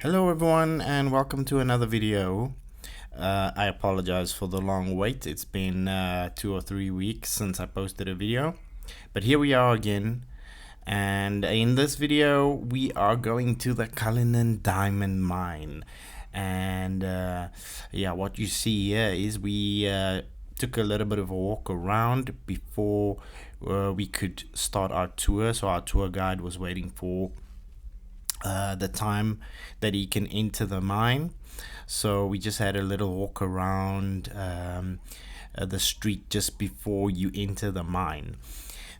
Hello everyone and welcome to another video. I apologize for the long wait. It's been 2 or 3 weeks since I posted a video, but here we are again, and in this video we are going to the Cullinan Diamond mine. And yeah, what you see here is we took a little bit of a walk around before we could start our tour. So our tour guide was waiting for the time that he can enter the mine. So we just had a little walk around the street just before you enter the mine.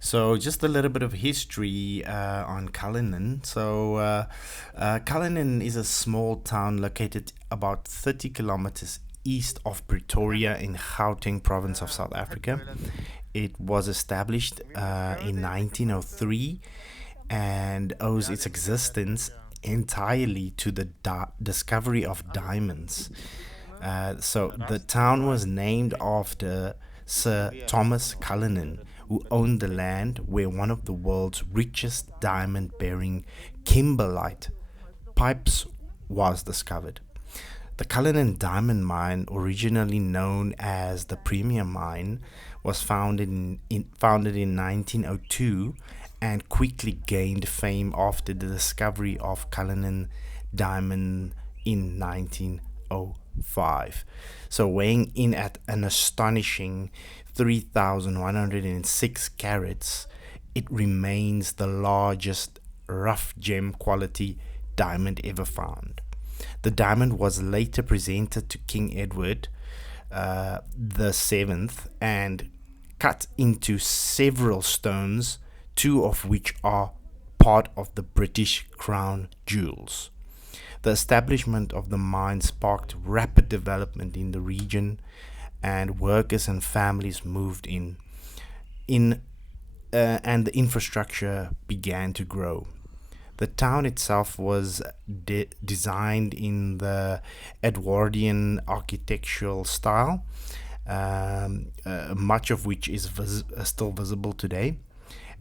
So just a little bit of history on Cullinan. Cullinan is a small town located about 30 kilometers east of Pretoria in Gauteng province of South Africa. It was established in 1903 and owes its existence entirely to the discovery of diamonds. So the town was named after Sir Thomas Cullinan, who owned the land where one of the world's richest diamond-bearing kimberlite pipes was discovered. The Cullinan Diamond Mine, originally known as the Premier Mine, was founded in 1902 and quickly gained fame after the discovery of Cullinan Diamond in 1905. So, weighing in at an astonishing 3,106 carats, it remains the largest rough gem quality diamond ever found. The diamond was later presented to King Edward the Seventh and cut into several stones, two of which are part of the British Crown jewels. The establishment of the mine sparked rapid development in the region, and workers and families moved in and the infrastructure began to grow. The town itself was designed in the Edwardian architectural style, much of which is still visible today,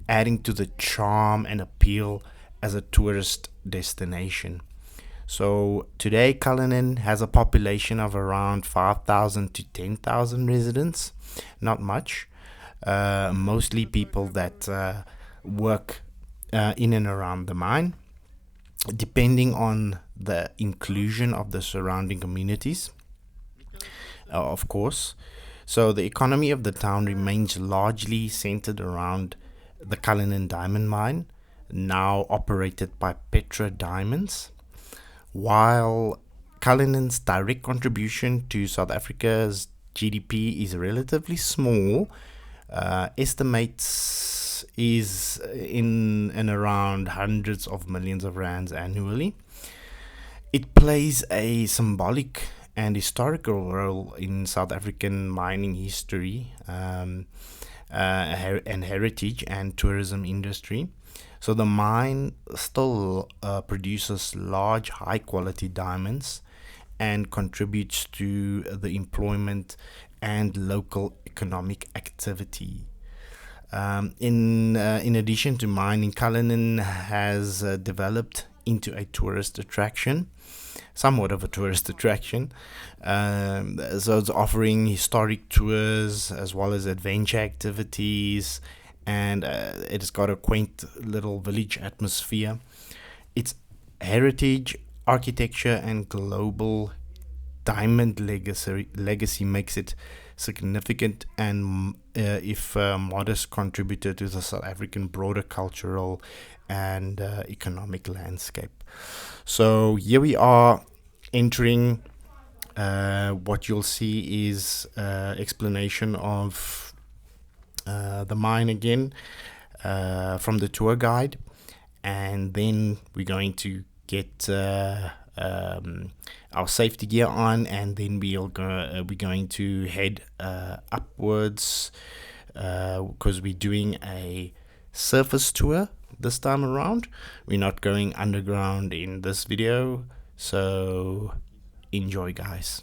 adding to the charm and appeal as a tourist destination. So today, Cullinan has a population of around 5,000 to 10,000 residents. Not much. Mostly people that work in and around the mine, depending on the inclusion of the surrounding communities, of course. So the economy of the town remains largely centered around the Cullinan Diamond Mine, now operated by Petra Diamonds. While Cullinan's direct contribution to South Africa's GDP is relatively small, estimates is in and around hundreds of millions of rands annually. It plays a symbolic and historical role in South African mining history, and heritage and tourism industry. So the mine still produces large, high quality diamonds and contributes to the employment and local economic activity. In addition to mining, Cullinan has developed into a tourist attraction, somewhat of a tourist attraction. So it's offering historic tours as well as adventure activities, and it has got a quaint little village atmosphere. Its heritage, architecture, and global diamond legacy makes it significant and, if modest, contributor to the South African broader cultural and economic landscape. So here we are entering. What you'll see is explanation of the mine again from the tour guide, and then we're going to get our safety gear on, and then we're going to head upwards because we're doing a surface tour this time around. We're not going underground in this video, so enjoy, guys.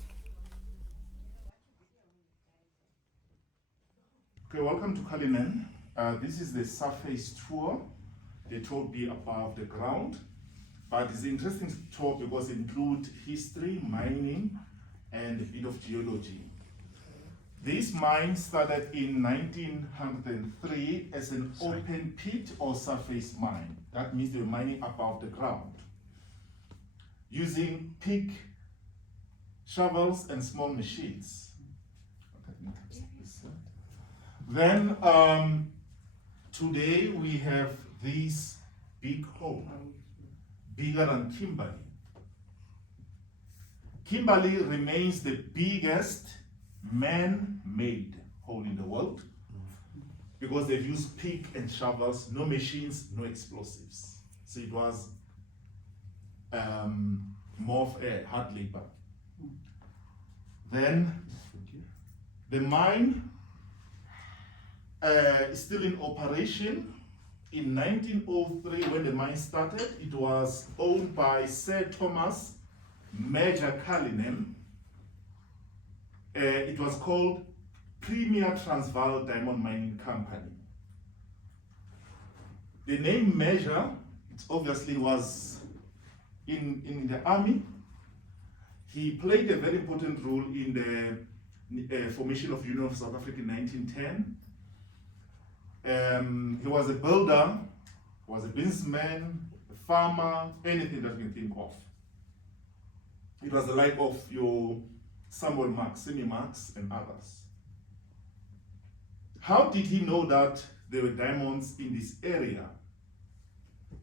Okay, welcome to Cullinan. This is the surface tour. They told me above the ground, but it's an interesting tour because it includes history, mining, and a bit of geology. This mine started in 1903 as an open pit or surface mine. That means they were mining above the ground, using pick, shovels, and small machines. Then today we have this big hole, bigger than Kimberley. Kimberley remains the biggest man-made hole in the world because they've used pick and shovels, no machines, no explosives. So it was more of a hard labor. Then the mine is still in operation. In 1903, when the mine started, it was owned by Sir Thomas Major Cullinan. It was called Premier Transvaal Diamond Mining Company. The name Major, it obviously was in the army. He played a very important role in the formation of Union of South Africa in 1910. He was a builder, was a businessman, a farmer, anything that you can think of. It was the like of your Samuel Marx, Semi Marx, and others. How did he know that there were diamonds in this area?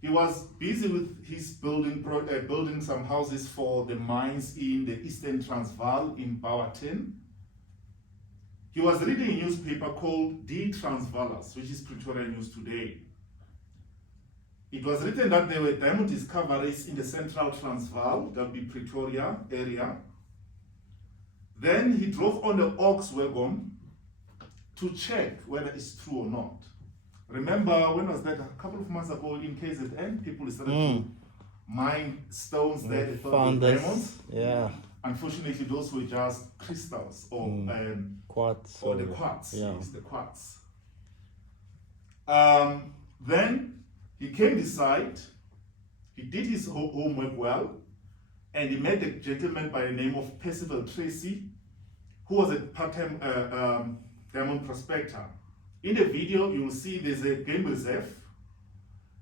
He was busy with his building some houses for the mines in the Eastern Transvaal in Barberton. He was reading a newspaper called Die Transvaalers, which is Pretoria News today. It was written that there were diamond discoveries in the Central Transvaal, that would be Pretoria area. Then he drove on the ox wagon to check whether it's true or not. Remember, when I was there a couple of months ago in KZN, people started to mine stones there, they thought they were diamonds. Yeah. Unfortunately, those were just crystals or Quartz. or the quartz. Yeah. Yes, the quartz. Then he came to site, he did his homework well, and he met a gentleman by the name of Percival Tracy, who was a part-time diamond prospector. In the video, you will see there's a game reserve.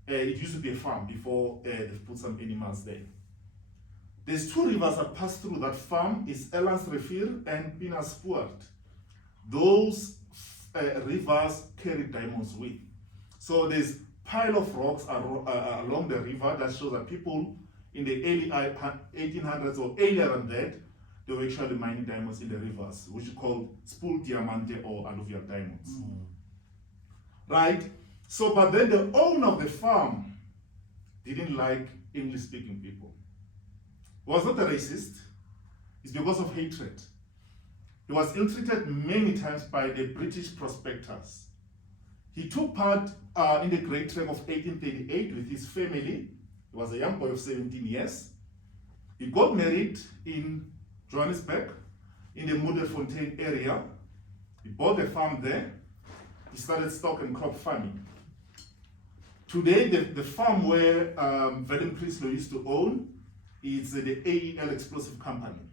It used to be a farm before they put some animals there. There's two rivers that pass through that farm, is Elandsrivier and Pieterspoort. Those rivers carry diamonds with. So there's pile of rocks along the river that shows that people in the early 1800s or earlier than that, they were actually mining diamonds in the rivers, which is called spool diamante or alluvial diamonds. Right? So, but then the owner of the farm didn't like English-speaking people. He was not a racist. It's because of hatred. He was ill-treated many times by the British prospectors. He took part in the Great Trek of 1838 with his family. He was a young boy of 17 years. He got married in Johannesburg, in the Moederfontein area. He bought a farm there. He started stock and crop farming. Today, the farm where Willem Prinsloo used to own is the AEL Explosive Company.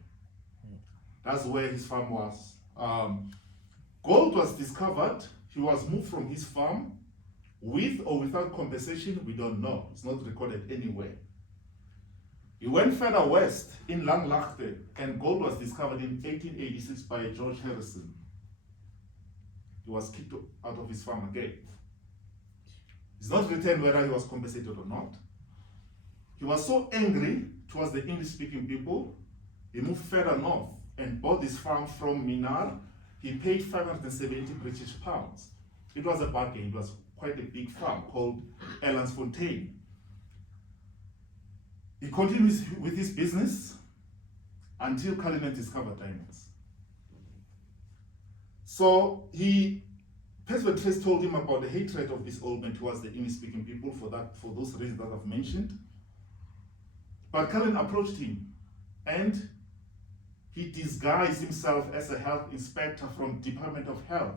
That's where his farm was. Gold was discovered. He was moved from his farm with or without compensation, we don't know. It's not recorded anywhere. He went further west in Langlaagte, and gold was discovered in 1886 by George Harrison. He was kicked out of his farm again. It's not written whether he was compensated or not. He was so angry towards the English-speaking people, he moved further north and bought this farm from Minar. He paid 570 British pounds. It was a bargain. It was quite a big farm called Elandsfontein. He continues with his business until Cullinan discovered diamonds. So Percival Trace told him about the hatred of this old man towards the English-speaking people for those reasons that I've mentioned. But Cullinan approached him and he disguised himself as a health inspector from Department of Health.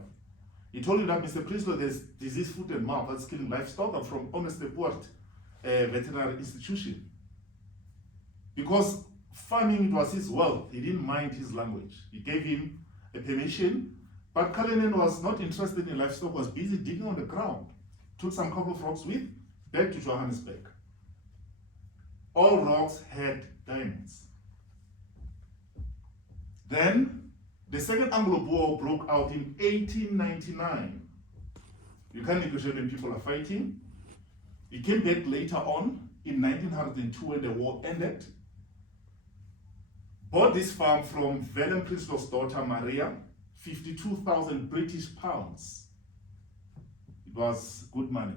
He told him that, Mr. Prinsloo, there's disease, foot and mouth that's killing livestock. I'm from Honest Poort Veterinary Institution. because farming was his wealth. He didn't mind his language. He gave him a permission, but Cullinan was not interested in livestock, was busy digging on the ground. Took some couple of rocks with, back to Johannesburg. All rocks had diamonds. Then, the Second Anglo-Boer War broke out in 1899. You can't negotiate when people are fighting. He came back later on in 1902 when the war ended. Bought this farm from Willem Prinsloo's daughter Maria, 52,000 British pounds. It was good money.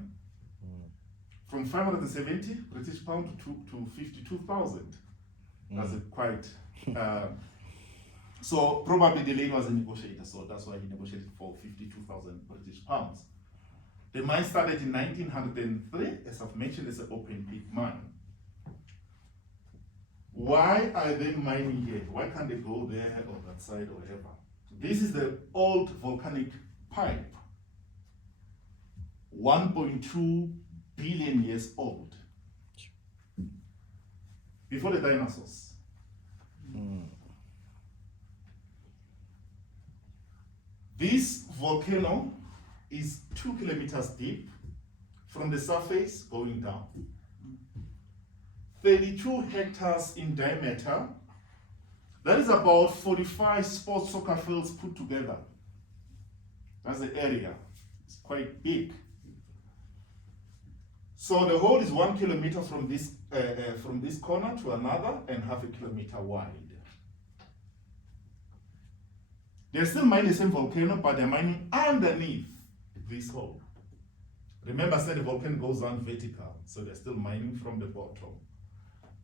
From 570 British pounds to 52,000. That's quite. So probably the lady was a negotiator, so that's why he negotiated for 52,000 British pounds. The mine started in 1903, as I've mentioned, as an open pit mine. Why are they mining here? Why can't they go there or that side or whatever? This is the old volcanic pipe, 1.2 billion years old, before the dinosaurs. This volcano is 2 kilometers deep from the surface going down. 32 hectares in diameter. That is about 45 sports soccer fields put together. That's the area. It's quite big. So the hole is 1 kilometer from this corner to another and half a kilometer wide. They're still mining the same volcano, but they're mining underneath this hole. Remember, I said the volcano goes down vertical, so they're still mining from the bottom.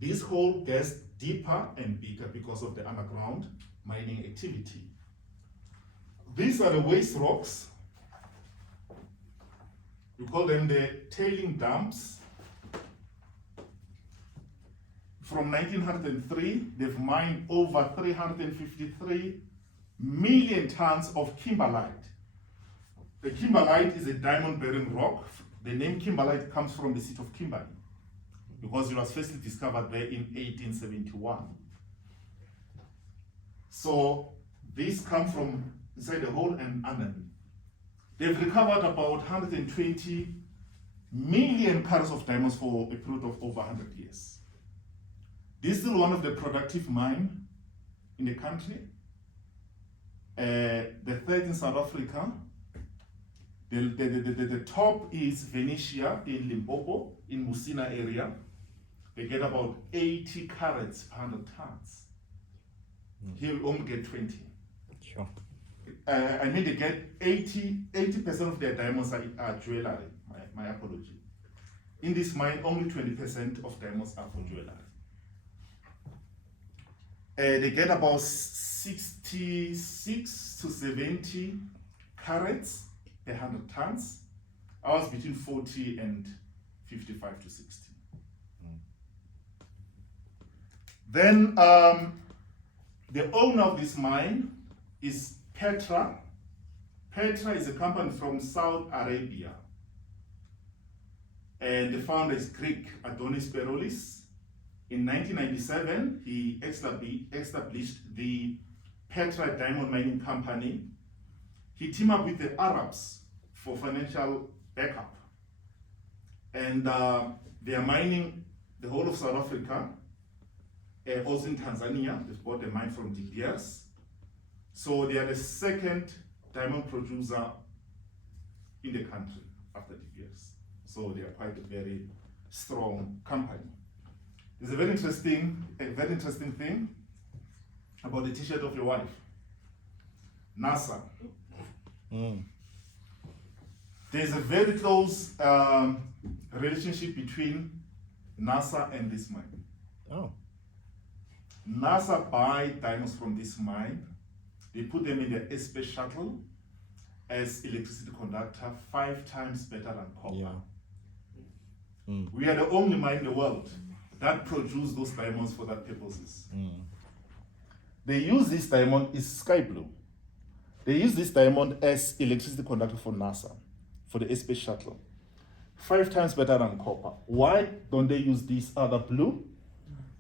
This hole gets deeper and bigger because of the underground mining activity. These are the waste rocks. We call them the tailing dumps. From 1903, they've mined over 353 million tons of kimberlite. The kimberlite is a diamond-bearing rock. The name kimberlite comes from the city of Kimberley, because it was firstly discovered there in 1871. So these come from inside the hole and underneath. They've recovered about 120 million carats of diamonds for a period of over 100 years. This is still one of the productive mines in the country. The third in South Africa. The top is Venetia in Limpopo, in Musina area. They get about 80 carats per 100 tons. Here we only get 20. Sure. I mean, they get 80% of their diamonds are jewelry. My apology. In this mine, only 20% of diamonds are for jewelry. They get about 66 to 70 carats per 100 tons. Ours between 40 and 55 to 60. Then the owner of this mine is Petra. Petra is a company from Saudi Arabia. And the founder is Greek, Adonis Peroulis. In 1997, he established the Petra Diamond Mining Company. He teamed up with the Arabs for financial backup. And they are mining the whole of South Africa, also in Tanzania. They've bought a mine from De Beers. So they are the second diamond producer in the country after De Beers. So they are quite a very strong company. There's a very interesting thing about the t-shirt of your wife. NASA. There's a very close relationship between NASA and this mine. Oh. NASA buy diamonds from this mine. They put them in their space shuttle as electricity conductor, 5 times better than copper. Yeah. We are the only mine in the world that produce those diamonds for that purposes. They use this diamond, is sky blue. They use this diamond as electricity conductor for NASA, for the space shuttle. 5 times better than copper. Why don't they use this other blue?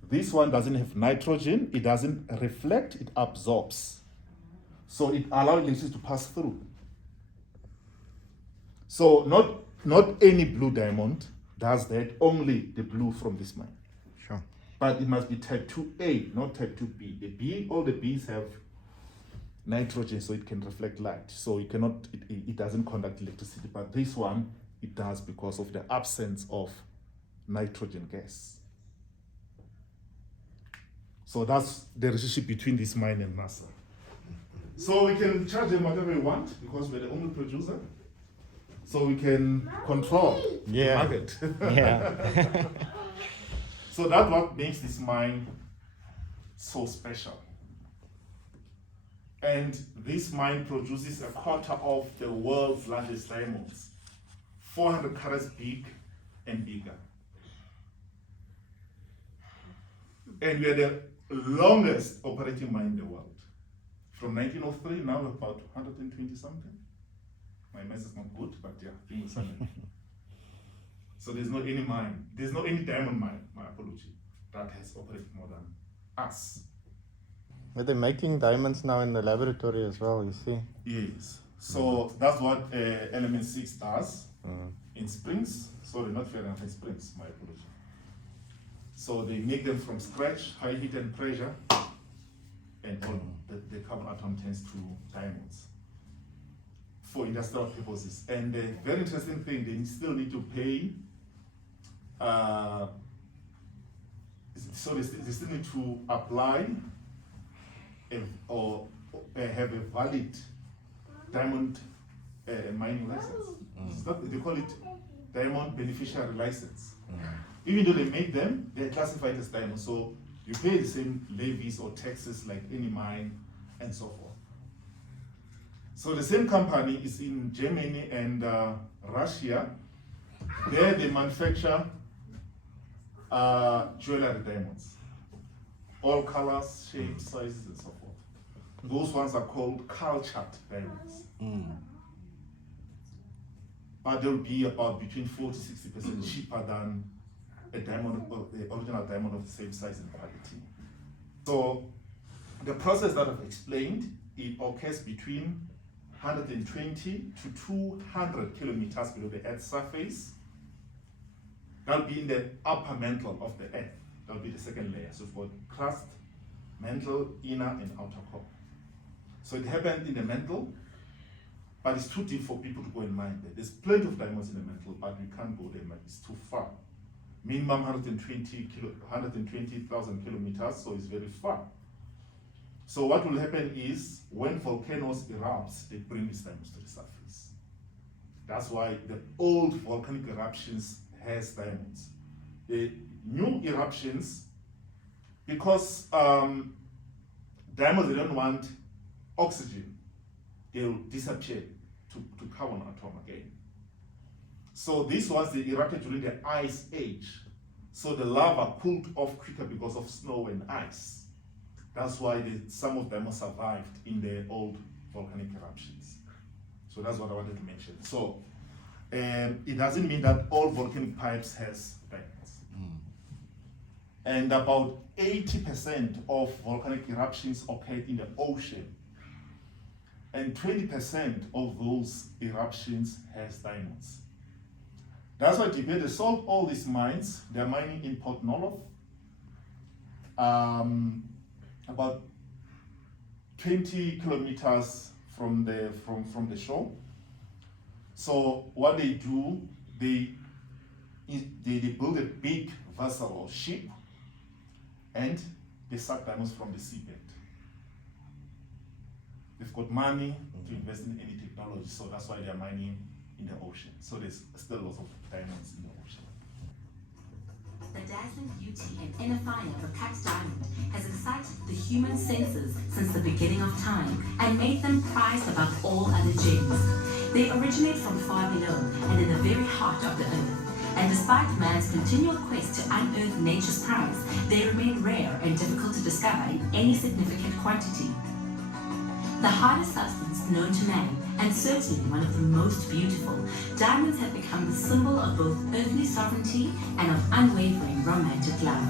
This one doesn't have nitrogen, it doesn't reflect, it absorbs. So it allows electricity to pass through. So not any blue diamond does that, only the blue from this mine. Sure. But it must be type 2A, not type 2B. The B, all the Bs have nitrogen, so it can reflect light. So it cannot, it doesn't conduct electricity. But this one, it does because of the absence of nitrogen gas. So that's the relationship between this mine and NASA. So we can charge them whatever we want because we're the only producer. So we can control the market. Yeah. So that's what makes this mine so special. And this mine produces a quarter of the world's largest diamonds, 400 carats big and bigger. And we are the longest operating mine in the world. From 1903, now we're about 120 something. My math is not good, but yeah, things are like. So there's no any diamond mine, my apology, that has operated more than us. But they're making diamonds now in the laboratory as well, you see. Yes. So that's what Element 6 does in Springs. Sorry, not Fahrenheit Springs, my apology. So they make them from scratch, high heat and pressure, and all the carbon atom turns to diamonds for industrial purposes. And the very interesting thing, they still need to pay, so they still need to apply or have a valid diamond mining license. It's not, they call it diamond beneficiary license. Even though they make them, they're classified as diamonds. So you pay the same levies or taxes like any mine and so forth. So the same company is in Germany and Russia. There they manufacture jewelry diamonds. All colors, shapes, sizes, and so forth. Those ones are called cultured diamonds. But they'll be about between 40 to 60% cheaper than a diamond, the original diamond of the same size and quality. So the process that I've explained, it occurs between 120 to 200 kilometers below the Earth's surface. That'll be in the upper mantle of the Earth. That'll be the second layer. So for crust, mantle, inner and outer core. So it happened in the mantle, but it's too deep for people to go and mine there. There's plenty of diamonds in the mantle, but we can't go there, it's too far. Minimum 120,000 kilometers, so it's very far. So what will happen is, when volcanoes erupt, they bring these diamonds to the surface. That's why the old volcanic eruptions has diamonds. The new eruptions, because diamonds, they don't want oxygen, they'll disappear to carbon atom again. So these ones, they erupted during the ice age. So the lava cooled off quicker because of snow and ice. That's why some of them survived in the old volcanic eruptions. So that's what I wanted to mention. So it doesn't mean that all volcanic pipes has diamonds. And about 80% of volcanic eruptions occurred in the ocean. And 20% of those eruptions has diamonds. That's why today they sold all these mines. They're mining in Port Noloth, about 20 kilometers from the shore. So what they do, they build a big vessel or ship, and they suck diamonds from the seabed. They've got money to invest in any technology, so that's why they're mining in the ocean. So there's still lots of diamonds in the ocean. The dazzling beauty and inner fire of a cut diamond has excited the human senses since the beginning of time and made them prized above all other gems. They originate from far below and in the very heart of the earth. And despite man's continual quest to unearth nature's prize, they remain rare and difficult to discover in any significant quantity. The hardest substance known to man, and certainly one of the most beautiful, diamonds have become the symbol of both earthly sovereignty and of unwavering romantic love.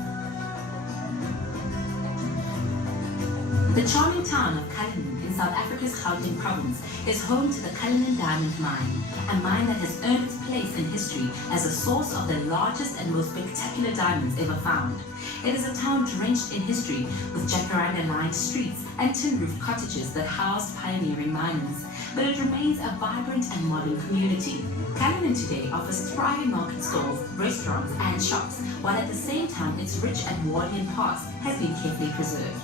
The charming town of Cullinan in South Africa's Gauteng province is home to the Cullinan Diamond mine, a mine that has earned its place in history as a source of the largest and most spectacular diamonds ever found. It is a town drenched in history with jacaranda-lined streets and tin-roofed cottages that housed pioneering miners, but it remains a vibrant and modern community. Cullinan today offers thriving market stalls, restaurants and shops, while at the same time its rich Edwardian past has been carefully preserved.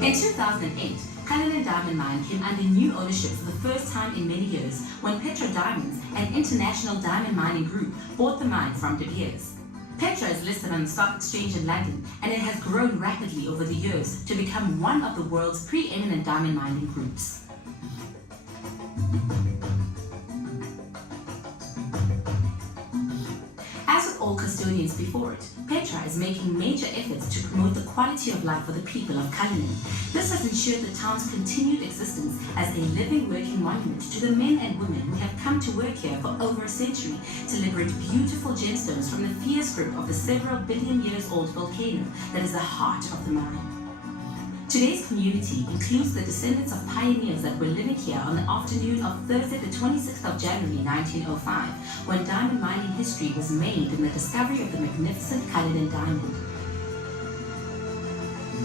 In 2008, Cullinan Diamond Mine came under new ownership for the first time in many years when Petra Diamonds, an international diamond mining group, bought the mine from De Beers. Petra is listed on the stock exchange in London, and it has grown rapidly over the years to become one of the world's preeminent diamond mining groups. As with all custodians before it, Petra is making major efforts to promote the quality of life for the people of Cullinan. This has ensured the town's continued existence as a living, working monument to the men and women who have come to work here for over a century to liberate beautiful gemstones from the fierce grip of the several billion years old volcano that is the heart of the mine. Today's community includes the descendants of pioneers that were living here on the afternoon of Thursday the 26th of January 1905, when diamond mining history was made in the discovery of the magnificent Cullinan Diamond.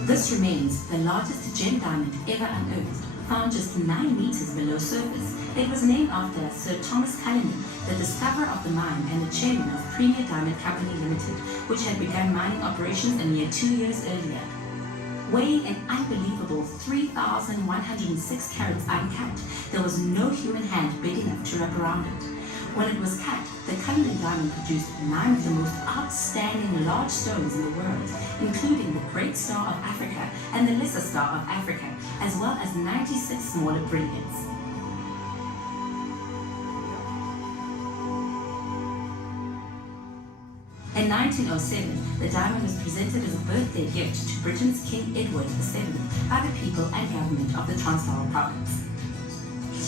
This remains the largest gem diamond ever unearthed, found just 9 meters below surface. It was named after Sir Thomas Cullinan, the discoverer of the mine and the chairman of Premier Diamond Company Limited, which had begun mining operations a mere 2 years earlier. Weighing an unbelievable 3,106 carats uncut, there was no human hand big enough to wrap around it. When it was cut, the Cullinan Diamond produced 9 of the most outstanding large stones in the world, including the Great Star of Africa and the Lesser Star of Africa, as well as 96 smaller brilliants. In 1907, the diamond was presented as a birthday gift to Britain's King Edward VII by the people and government of the Transvaal province.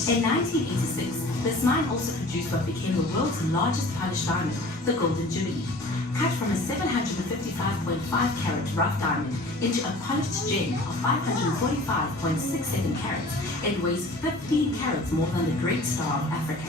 In 1986, this mine also produced what became the world's largest polished diamond, the Golden Jubilee. Cut from a 755.5 carat rough diamond into a polished gem of 545.67 carats, it weighs 15 carats more than the Great Star of Africa.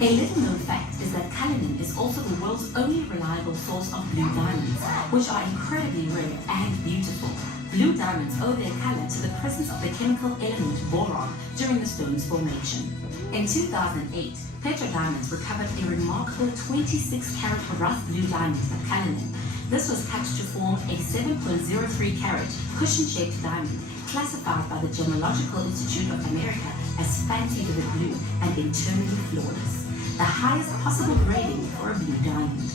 A little known fact is that Cullinan is also the world's only reliable source of blue diamonds, which are incredibly rare and beautiful. Blue diamonds owe their color to the presence of the chemical element boron during the stone's formation. In 2008, Petra Diamonds recovered a remarkable 26-carat rough blue diamond at Cullinan. This was cut to form a 7.03-carat cushion-shaped diamond, classified by the Gemological Institute of America as fancy vivid blue and internally flawless, the highest possible grading for a blue diamond.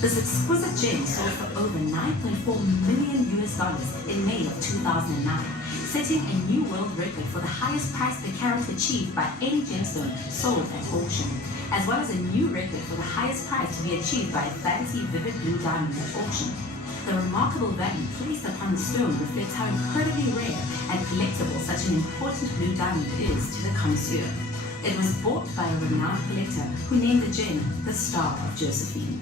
This exquisite gem sold for over $9.4 million in May of 2009, setting a new world record for the highest price per carat achieved by any gemstone sold at auction, as well as a new record for the highest price to be achieved by a fancy vivid blue diamond at auction. The remarkable value placed upon the stone reflects how incredibly rare and collectible such an important blue diamond is to the connoisseur. It was bought by a renowned collector who named the gem the Star of Josephine.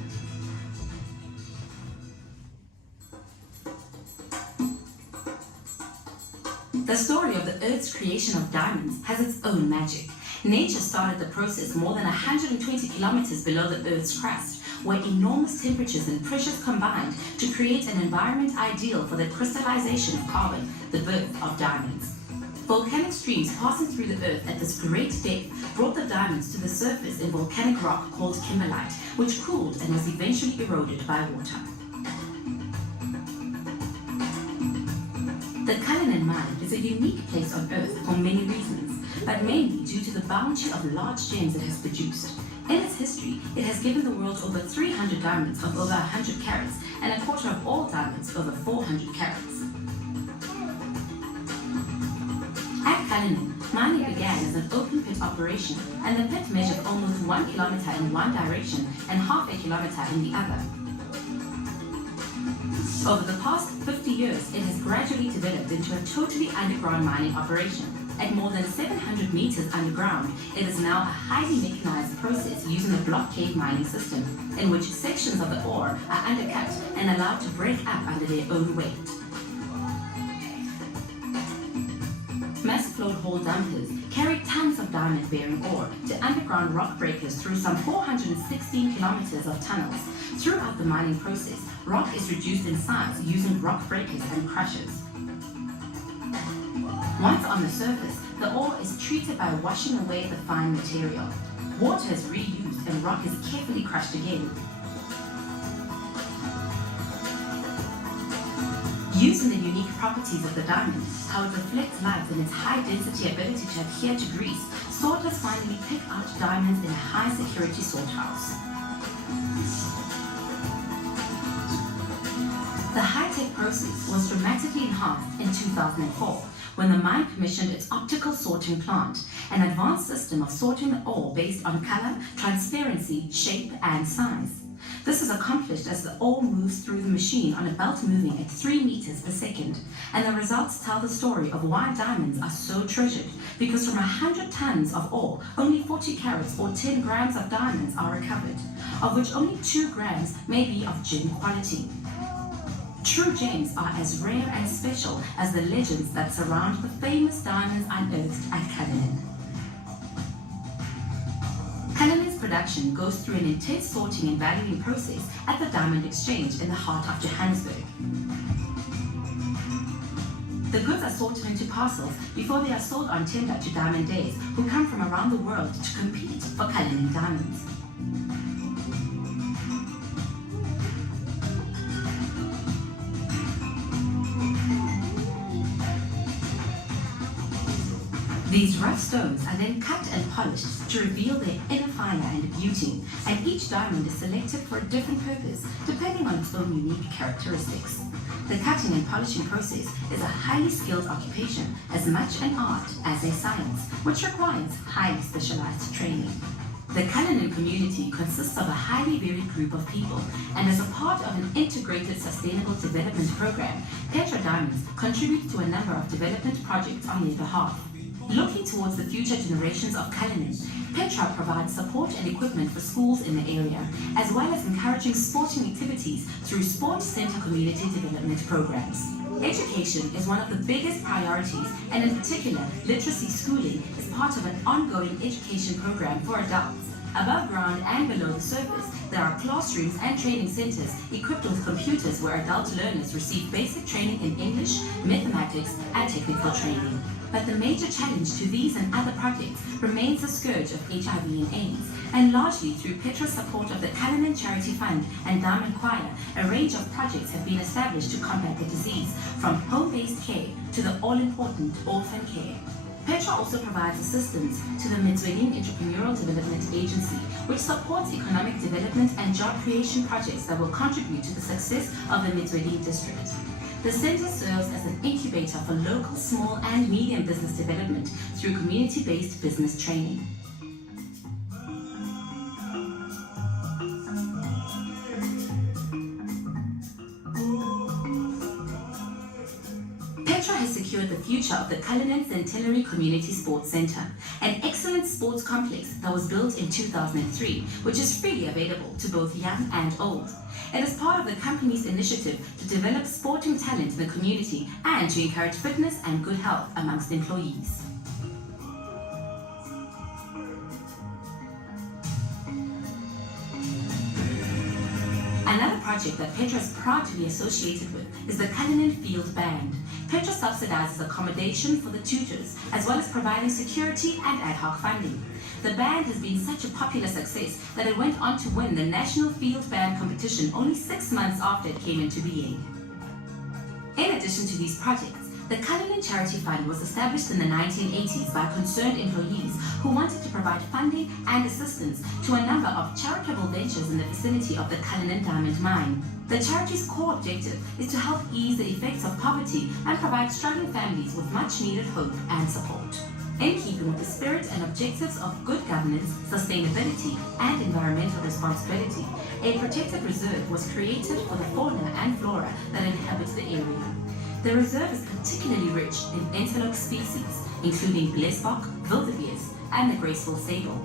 The story of the Earth's creation of diamonds has its own magic. Nature started the process more than 120 kilometers below the Earth's crust, where enormous temperatures and pressures combined to create an environment ideal for the crystallization of carbon, the birth of diamonds. Volcanic streams passing through the Earth at this great depth brought the diamonds to the surface in volcanic rock called kimberlite, which cooled and was eventually eroded by water. The Cullinan mine is a unique place on Earth for many reasons, but mainly due to the bounty of large gems it has produced. In its history, it has given the world over 300 diamonds of over 100 carats and a quarter of all diamonds over 400 carats. At Cullinan, mining began as an open pit operation, and the pit measured almost 1 kilometer in one direction and half a kilometer in the other. Over the past 50 years, it has gradually developed into a totally underground mining operation. At more than 700 meters underground, it is now a highly mechanized process using a block cave mining system, in which sections of the ore are undercut and allowed to break up under their own weight. Mass float haul dumpers carry tons of diamond-bearing ore to underground rock breakers through some 416 kilometers of tunnels. Throughout the mining process, rock is reduced in size using rock breakers and crushers. Once on the surface, the ore is treated by washing away the fine material. Water is reused and rock is carefully crushed again. Using the unique properties of the diamond, how it reflects light and its high-density ability to adhere to grease, sorters finally pick out diamonds in a high-security sort house. The high-tech process was dramatically enhanced in 2004 when the mine commissioned its optical sorting plant, an advanced system of sorting the ore based on color, transparency, shape, and size. This is accomplished as the ore moves through the machine on a belt moving at 3 meters per second, and the results tell the story of why diamonds are so treasured, because from 100 tons of ore, only 40 carats or 10 grams of diamonds are recovered, of which only 2 grams may be of gem quality. True gems are as rare and special as the legends that surround the famous diamonds unearthed at Cullinan. Cullinan's production goes through an intense sorting and valuing process at the Diamond Exchange in the heart of Johannesburg. The goods are sorted into parcels before they are sold on tender to diamond days who come from around the world to compete for Cullinan diamonds. These rough stones are then cut and polished to reveal their inner fire and beauty, and each diamond is selected for a different purpose, depending on its own unique characteristics. The cutting and polishing process is a highly skilled occupation, as much an art as a science, which requires highly specialized training. The Cullinan community consists of a highly varied group of people, and as a part of an integrated sustainable development program, Petra Diamonds contributes to a number of development projects on their behalf. Looking towards the future generations of Cullinan, Petra provides support and equipment for schools in the area, as well as encouraging sporting activities through sports center community development programs. Education is one of the biggest priorities, and in particular, literacy schooling is part of an ongoing education program for adults. Above ground and below the surface, there are classrooms and training centers equipped with computers where adult learners receive basic training in English, mathematics, and technical training. But the major challenge to these and other projects remains the scourge of HIV and AIDS, and largely through Petra's support of the Cullinan Charity Fund and Diamond Choir, a range of projects have been established to combat the disease, from home-based care to the all-important orphan care. Petra also provides assistance to the Mitsweding Entrepreneurial Development Agency, which supports economic development and job creation projects that will contribute to the success of the Mitsweding district. The center serves as an incubator for local small and medium business development through community-based business training. Petra has secured the future of the Cullinan Centenary Community Sports Center, an excellent sports complex that was built in 2003, which is freely available to both young and old. It is part of the company's initiative to develop sporting talent in the community and to encourage fitness and good health amongst employees. Another project that Petra is proud to be associated with is the Cullinan Field Band. Petra subsidizes accommodation for the tutors, as well as providing security and ad hoc funding. The band has been such a popular success that it went on to win the National Field Band competition only 6 months after it came into being. In addition to these projects, the Cullinan Charity Fund was established in the 1980s by concerned employees who wanted to provide funding and assistance to a number of charitable ventures in the vicinity of the Cullinan Diamond mine. The charity's core objective is to help ease the effects of poverty and provide struggling families with much-needed hope and support. In keeping with the spirit and objectives of good governance, sustainability, and environmental responsibility, a protected reserve was created for the fauna and flora that inhabit the area. The reserve is particularly rich in antelope species, including Blesbok, wildebeest, and the graceful sable.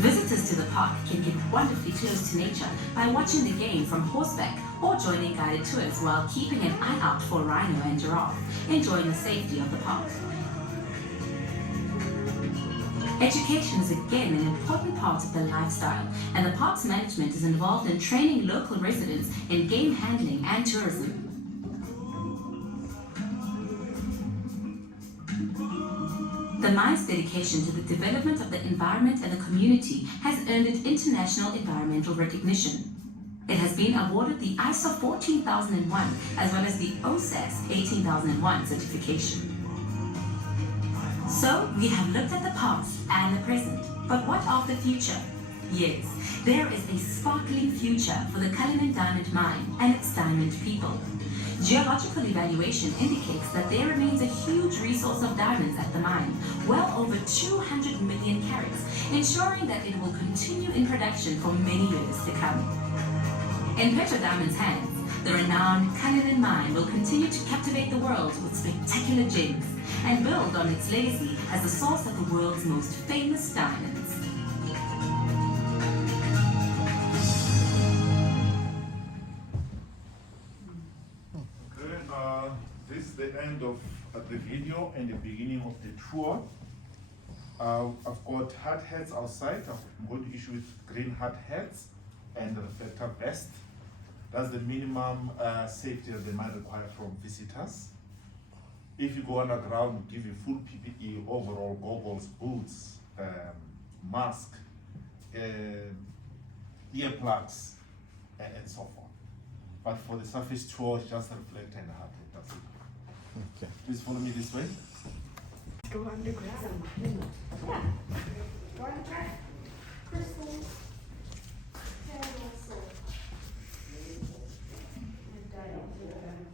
Visitors to the park can get wonderfully close to nature by watching the game from horseback or joining guided tours while keeping an eye out for rhino and giraffe, enjoying the safety of the park. Education is again an important part of the lifestyle, and the park's management is involved in training local residents in game handling and tourism. The mine's dedication to the development of the environment and the community has earned it international environmental recognition. It has been awarded the ISO 14001 as well as the OSAS 18001 certification. So, we have looked at the past and the present, but what of the future? Yes, there is a sparkling future for the Cullinan Diamond mine and its diamond people. Geological evaluation indicates that there remains a huge resource of diamonds at the mine, well over 200 million carats, ensuring that it will continue in production for many years to come. In Petro Diamond's hands, the renowned Cullinan mine will continue to captivate the world with spectacular gems and build on its legacy as the source of the world's most famous diamonds. This is the end of the video and the beginning of the tour. I've got hard hats outside. I'm going to issue with green hard hats and reflector vest. That's the minimum safety that they might require from visitors. If you go underground, we give you full PPE, overall goggles, boots, mask, earplugs, and so forth. But for the surface tour, it's just reflector and hard hat. That's it. Okay. Please follow me this way. Go underground. Yeah. Go underground. Crystal. And also. And diamonds.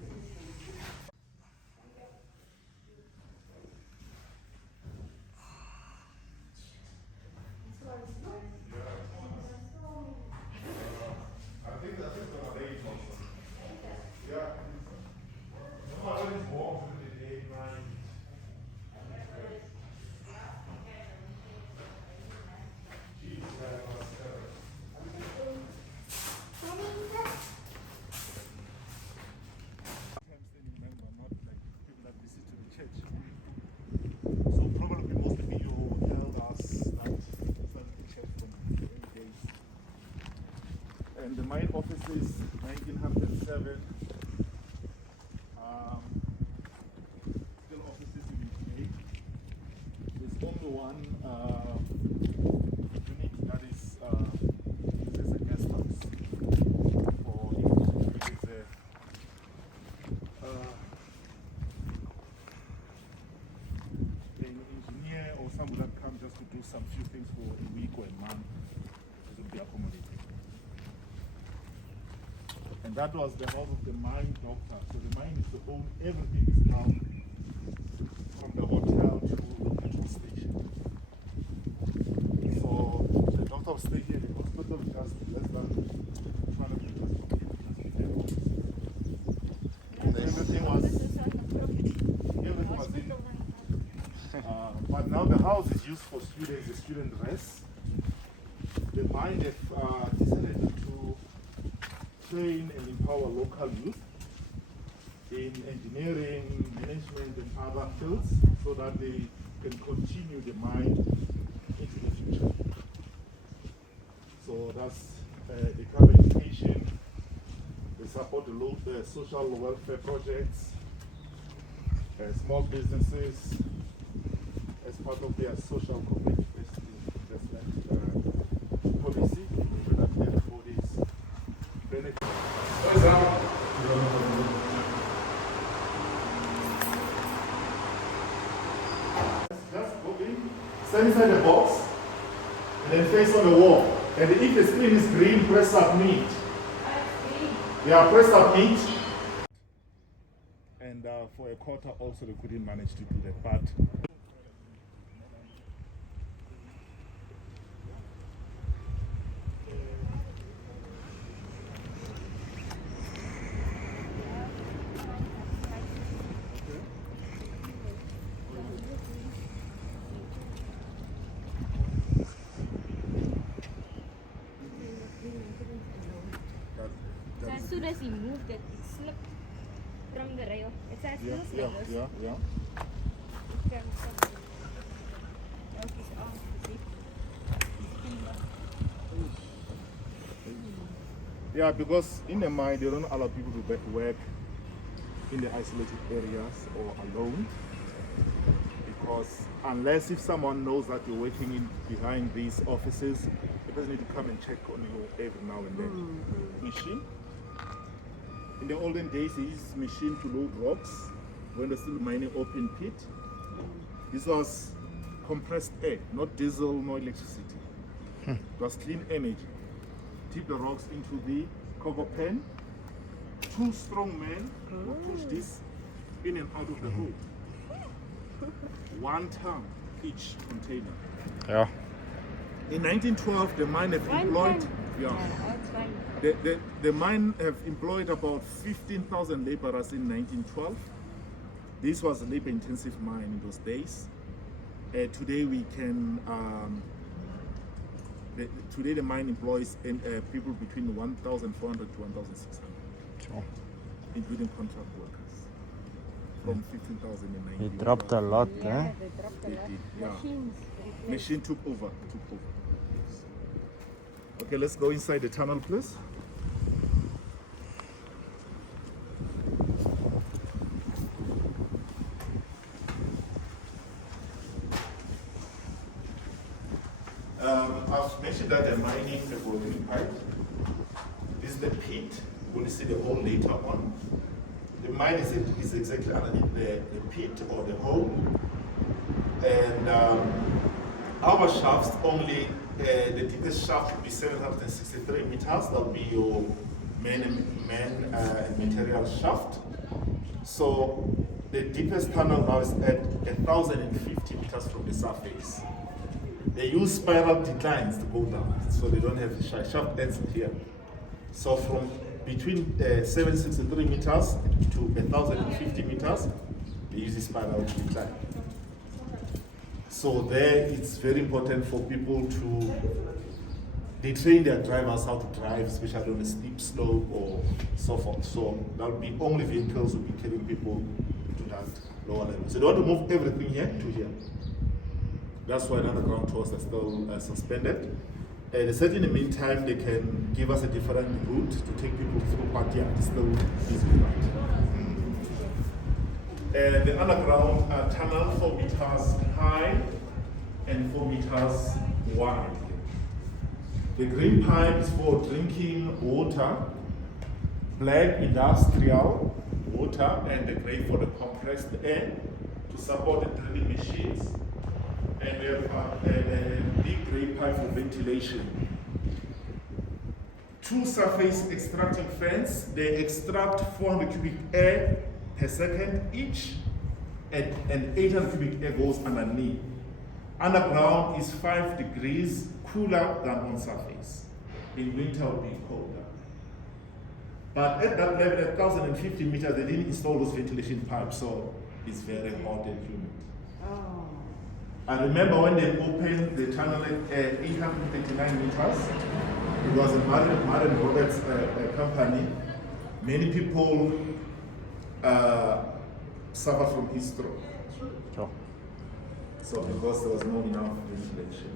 So probably most of you will tell us that the church from early days. And the mine office is 1907. Still offices in UK. There's only one unit that is as a guest house for if it's an engineer or someone that comes just to do some few things for a week or a month to be accommodated. And that was the house of the mine doctor. So the mine is to own everything is now from the hotel to the petrol station. So the doctor will stay here in the hospital just less than 200 meters from here. Everything was in. But now the house is used for students, the student rest. The mine have decided to train and empower local youth in engineering, management, and other fields so that they can continue the mine into the future. So that's the cover education, they support the social welfare projects, small businesses as part of their social community investment policy so that everybody's benefit. Just go in, stand inside the box, and then face on the wall. And if the screen is green, press submit. Yeah, press submit. And for a quarter also they couldn't manage to do that, but because he moved it, it slipped from the rail. It says Yeah, feels yeah, like this. yeah, yeah. It comes from his arm, see? His finger. Yeah, because in the mine, they don't allow people to work in the isolated areas or alone. Because unless if someone knows that you're working in behind these offices, the person need to come and check on you every now and then. Machine. In the olden days, they used machine to load rocks when they're still mining open pit. This was compressed air, not diesel, no electricity. It was clean energy. Tip the rocks into the cover pen. 2 strong men will push this in and out of the hole. 1 ton each container. Yeah. In 1912, the mine have employed. Yeah. That's fine. The mine have employed about 15,000 laborers in 1912. This was a labor-intensive mine in those days. Today we can. Today the mine employs people between 1,400 to 1,600, Sure. including contract workers. From 15,000 in He 1912. dropped a lot, Yeah, eh? they dropped a They lot. did, yeah. Machines. replaced. Machine took over. Yes. Okay, let's go inside the tunnel, please. I've mentioned that they're mining the golden pipe. This is the pit. We'll see the hole later on. The mine is exactly underneath the pit or the hole. And our shafts only, the deepest shaft will be 763 meters. That'll be your main material shaft. So the deepest tunnel now is at 1,050 meters from the surface. They use spiral declines to go down, so they don't have the shaft ends here. So from between 763 meters to 1,050 meters, they use a spiral decline. So there, it's very important for people to, they train their drivers how to drive, especially on a steep slope or so forth. So that will be only vehicles will be carrying people to that lower level. So they want to move everything here to here. That's why underground tours are still suspended. They said in the meantime they can give us a different route to take people through Patia. It's still easy right. The underground tunnel 4 meters high and 4 meters wide. The green pipe is for drinking water, black industrial water, and the gray for the compressed air to support the drilling machines. And we have a big gray pipe for ventilation. 2 surface extracting fans. They extract 400 cubic air per second each, and 800 cubic air goes underneath. Underground is 5 degrees cooler than on surface. In winter, it will be colder. But at that level, at 1,050 meters, they didn't install those ventilation pipes, so it's very hot and humid. Oh. I remember when they opened the tunnel at 839 meters, it was a Martin Roberts company. Many people suffered from heat stroke. Sure. So because there was not enough ventilation.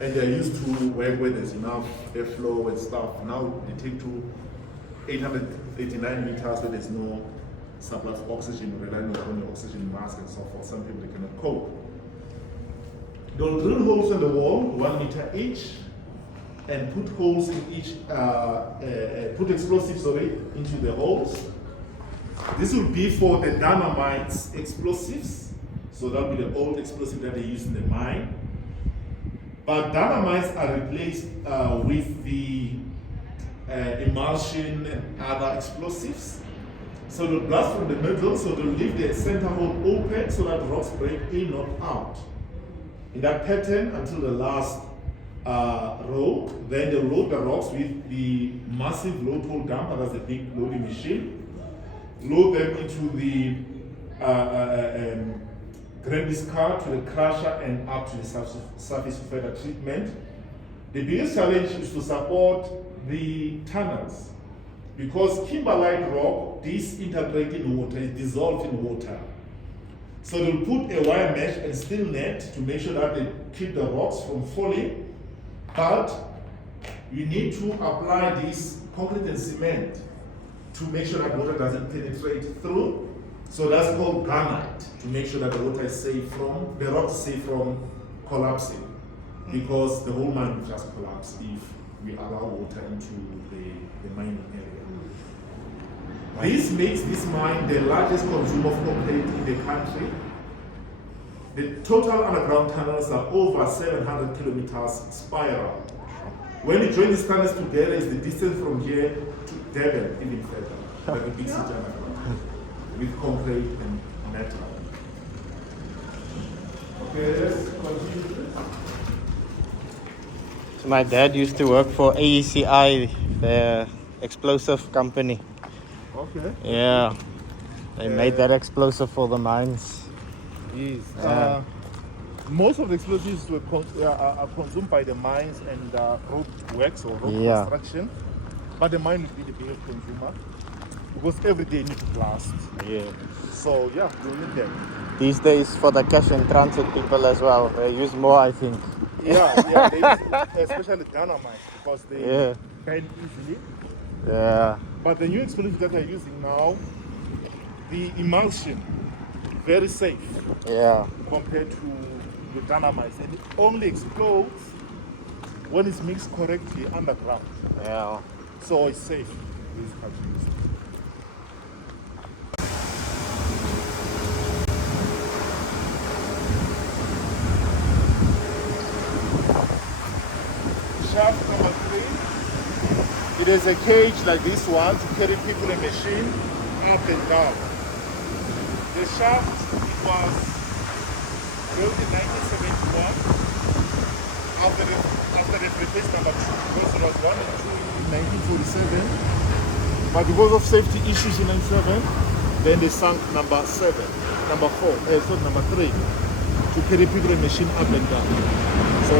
And they're used to work where there's enough airflow and stuff. Now they take to 889 meters where there's no supply of oxygen, relying on your oxygen mask and so forth. Some people they cannot cope. They'll drill holes in the wall, 1 meter each, and put holes in each, put explosives into the holes. This will be for the dynamite explosives. So that'll be the old explosive that they use in the mine. But dynamites are replaced with the emulsion and other explosives. So they'll blast from the middle, so they'll leave the center hole open so that rocks break in or out. In that pattern until the last row, then they load the rocks with the massive load hole dumper, that's a big loading machine. Load them into the Grandis car to the crusher and up to the surface for further treatment. The biggest challenge is to support the tunnels. Because kimberlite rock disintegrates in water, is dissolved in water. So they'll put a wire mesh and steel net to make sure that they keep the rocks from falling. But you need to apply this concrete and cement to make sure that water doesn't penetrate through. So that's called granite, to make sure that the water is safe from, the rock is safe from collapsing. Because the whole mine will just collapse if we allow water into the mining area. This makes this mine the largest consumer of concrete in the country. The total underground tunnels are over 700 kilometers spiral. When you join these tunnels together, is the distance from here to Durban, even further, like a big city underground, with concrete and metal. Okay, let's continue. So my dad used to work for AECI, the explosive company. Okay. Yeah, they made that explosive for the mines. Yes. Yeah. Most of the explosives are consumed by the mines and road works or road Yeah. construction, but the mine will be the biggest consumer because every day you need to blast. Yeah. So yeah, you need them. These days for the cash and transit people as well, they use more, I think. Yeah, they use, especially Ghana mines because they Yeah. bend easily. Yeah. But the new explosives that they're using now, the emulsion, very safe Yeah. compared to the dynamite, and it only explodes when it's mixed correctly underground. Yeah. So it's safe. These countries. Shaft number 3. It is a cage like this one to carry people and machine up and down. The shaft was built in 1971 after the replace number 2, because it was 1 and 2 in 1947. But because of safety issues in 97, then they sunk number 4, number 3 to carry people and machine up and down. So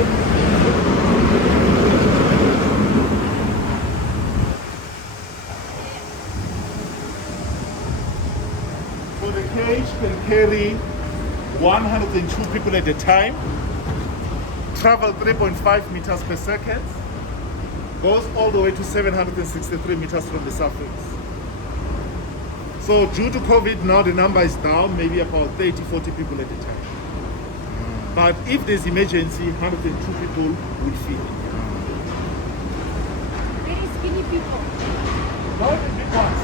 the cage can carry 102 people at a time, travel 3.5 meters per second, goes all the way to 763 meters from the surface. So due to COVID now the number is down, maybe about 30-40 people at a time. But if there's emergency, 102 people will fit. Very skinny people. Not the big ones.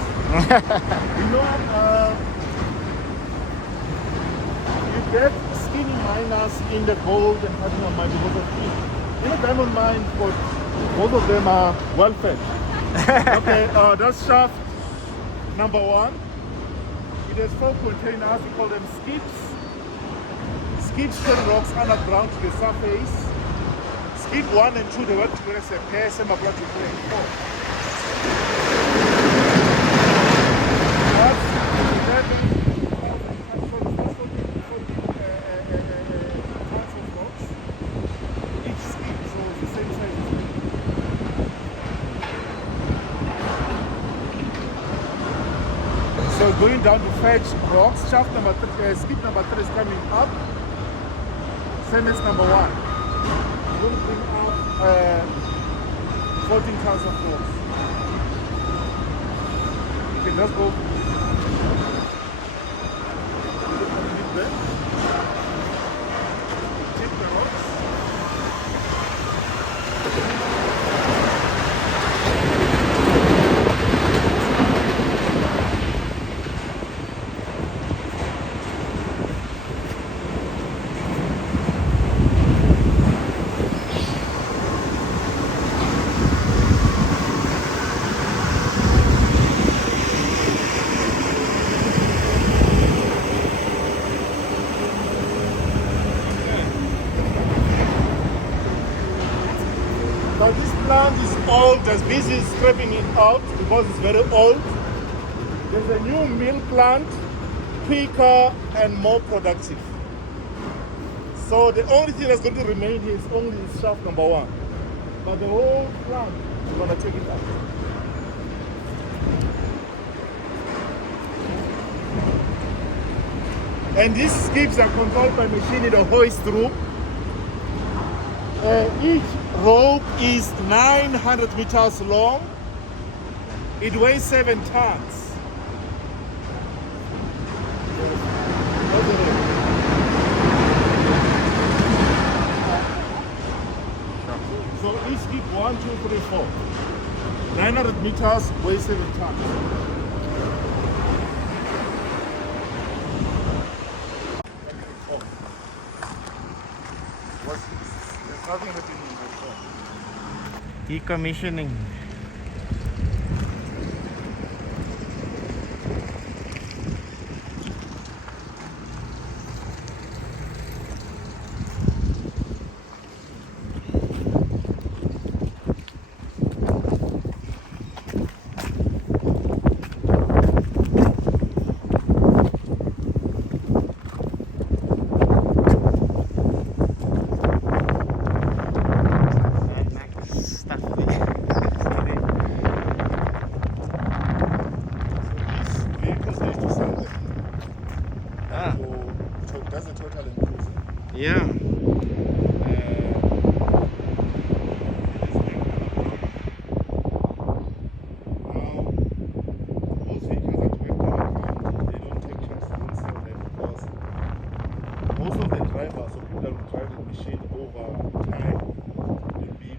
You get skinny miners in the gold and platinum mine because of heat. In a diamond mine, most of them are well fed. Okay, that's shaft number 1. It has 4 containers, we call them skips. Skips carry rocks underground to the surface. Skip 1 and 2, they work together as a pair, same applies to 3 and 4. That's 11 tons of rocks. Each skip, so it's the same size. So going down to fetch rocks, shaft number 3, skip number 3 is coming up. Same as number 1. We're going to bring out 14 tons of rocks. Okay, let's go. Take the rocks. Now this plant is old, just busy scraping it out because it's very old. There's a new mill plant, quicker and more productive. So the only thing that's going to remain here is only shaft number 1. But the whole plant, we're going to take it out. And these skips are controlled by machine in a hoist room. Each rope is 900 meters long. It weighs 7 tons. So each skip 1, 2, 3, 4. 900 meters, weighs 7 tons. There's nothing happening in the phone. Decommissioning. Stuff there. Vehicles need to sell them. Ah. That's a total inclusion. Yeah. Most vehicles that we have come around, they don't take chance to sell them because most of the drivers or people that will drive the machine over time will be,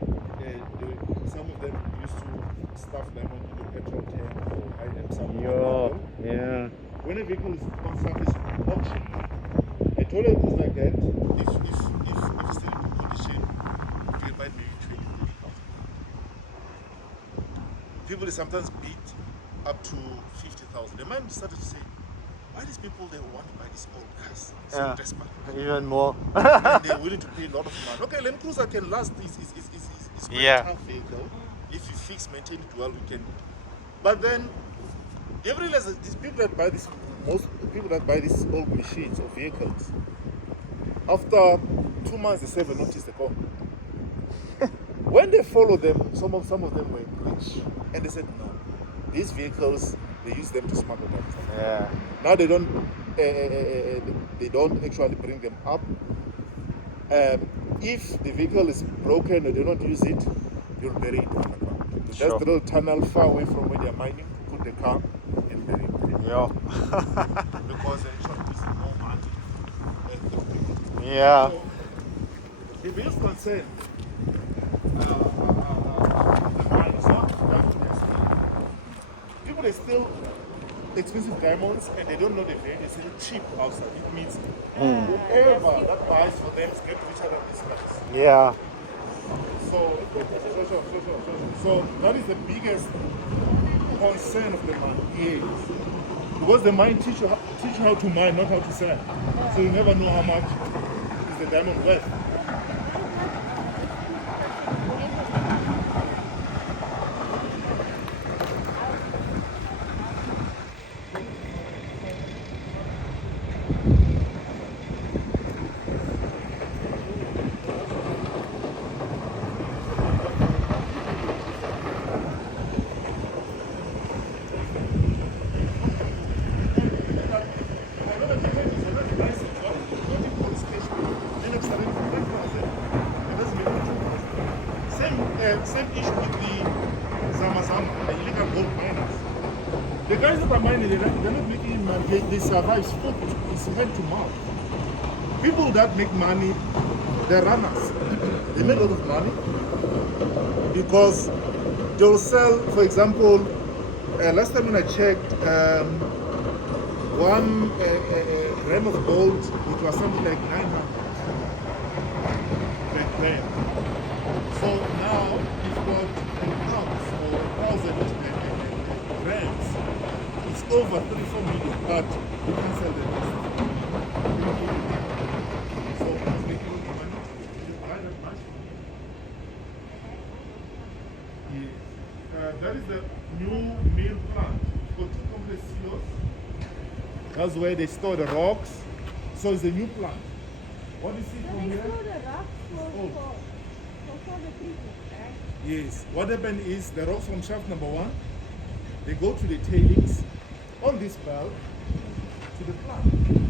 some of them used to stuff them on the petrol tank or hide them somewhere. Yeah. When a vehicle is on service auction, I told her it was like that. If it's still in good condition, you buy maybe 20,000. People they sometimes bid up to 50,000. The man started to say, why these people they want to buy these old cars so Yeah. desperate? Even more. And they're willing to pay a lot of money. Okay, Land Cruiser can last. It's quite Yeah. a tough vehicle. If you fix, maintain it well, we can. But then you ever realize that these people that buy this, most people that buy these old machines or vehicles, after 2 months they serve a notice they go. When they follow them, some of them were rich, and they said no, these vehicles they use them to smuggle them. Yeah. Now they don't actually bring them up. If the vehicle is broken or they don't use it, you'll bury it underground. There's Sure. a little tunnel far away from where they're mining. Put the car and bury it. Yeah. Because they're actually losing more money. Yeah. So, the biggest concern, the mine is not that people they steal expensive diamonds and they don't know the value. They sell it cheap outside. It means whoever that buys for them is getting richer than this price. Yeah. So that is the biggest concern of the mine. Yes. Because the mine teach you how to mine, not how to sell. So you never know how much is the diamond worth. Same issue with the Zamazama, the illegal gold miners. The guys that are mining, they're not making money. They survive. It's hand to mouth. People that make money, they're runners. They make a lot of money because they'll sell, for example, last time when I checked, 1 gram of gold, it was something like 900 per gram. So now you've got an ounce or 1,000 grams. It's over 34 million, but you can sell the rest. So it's making money. You buy that much. Yes. That is the new mill plant for 2 complex silos. That's where they store the rocks. So it's a new plant. What do you see from here? Old. Yes. What happened is the rocks from shaft number 1, they go to the tailings on this belt. to the plant.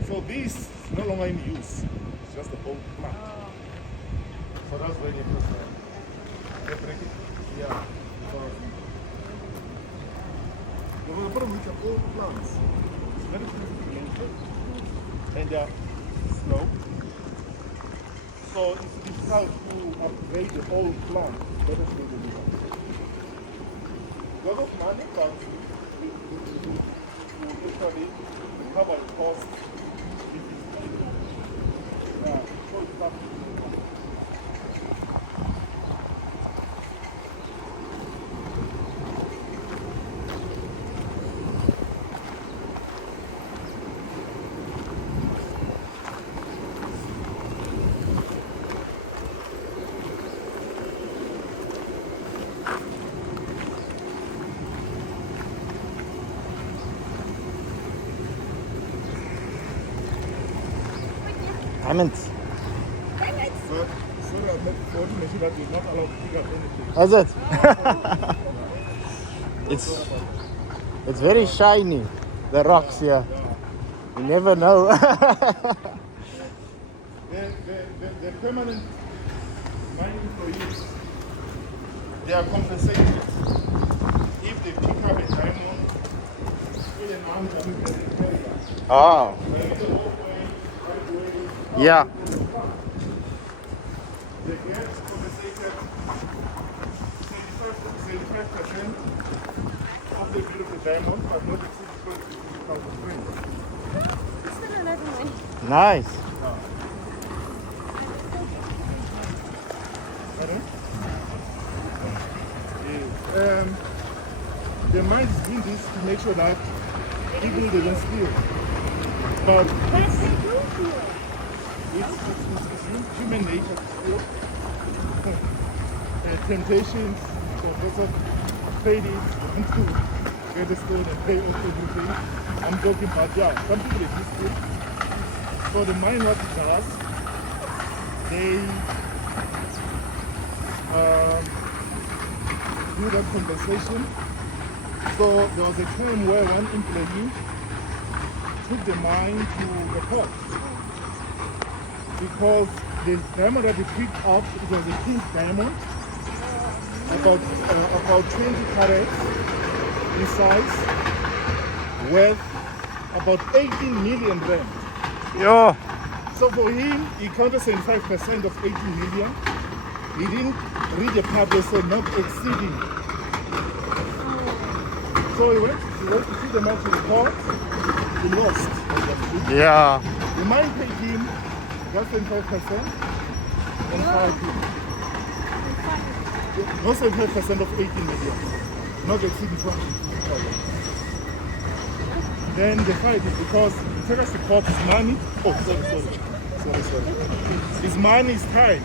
So this is no longer in use. It's just the old plant. So that's where they put they break it. Yeah. So the problem with the old plants, it's very difficult and they are slow. So it's difficult to upgrade the old plant. Let us do the new one. A lot of money, but to literally cover the cost. Yeah, so it's not. Diamonds. Sorry, I'm not coordinating that you're not allowed to pick up anything. How's it? It's very shiny, the rocks here. You never know. The permanent mining employees, they are compensated if they pick up a diamond in an undiamond area. Oh, yeah. They get compensated 75% of the beautiful diamond, but not exceed 20,000 Is er another one? Nice. The mine is doing this to make sure that people don't steal. But it's human nature to steal. Temptations for lots of traders want to get the stone and pay off everything. I'm joking, but yeah, some people they do steal. So the mine what it does, they do that compensation. So there was a time where one employee took the mine to the court because the diamond that they picked up, it was a pink diamond, about 20 carats in size, worth about 18 million rand. Yo. So for him, he counted 75% of 18 million. He didn't read the part that said not exceeding. So he went to see the man to the court. He lost. Yeah. The mine paid him just 25% and fired him. Not 75% of 18 million. Not exceeding 20,000. Then they fired him because he took us to court his money. Oh, sorry. His money is tied.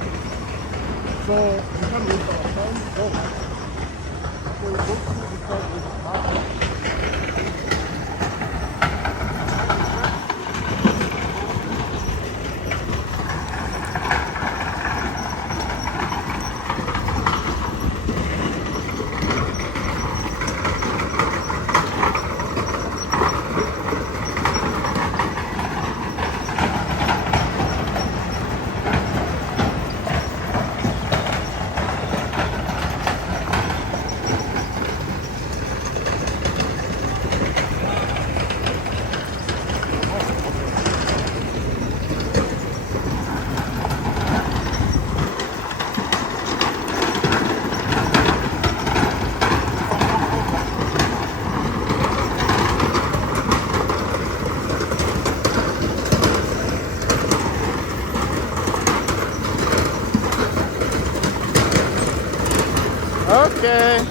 So you can't wait for our time. Go. So we go through the court with his money. Okay.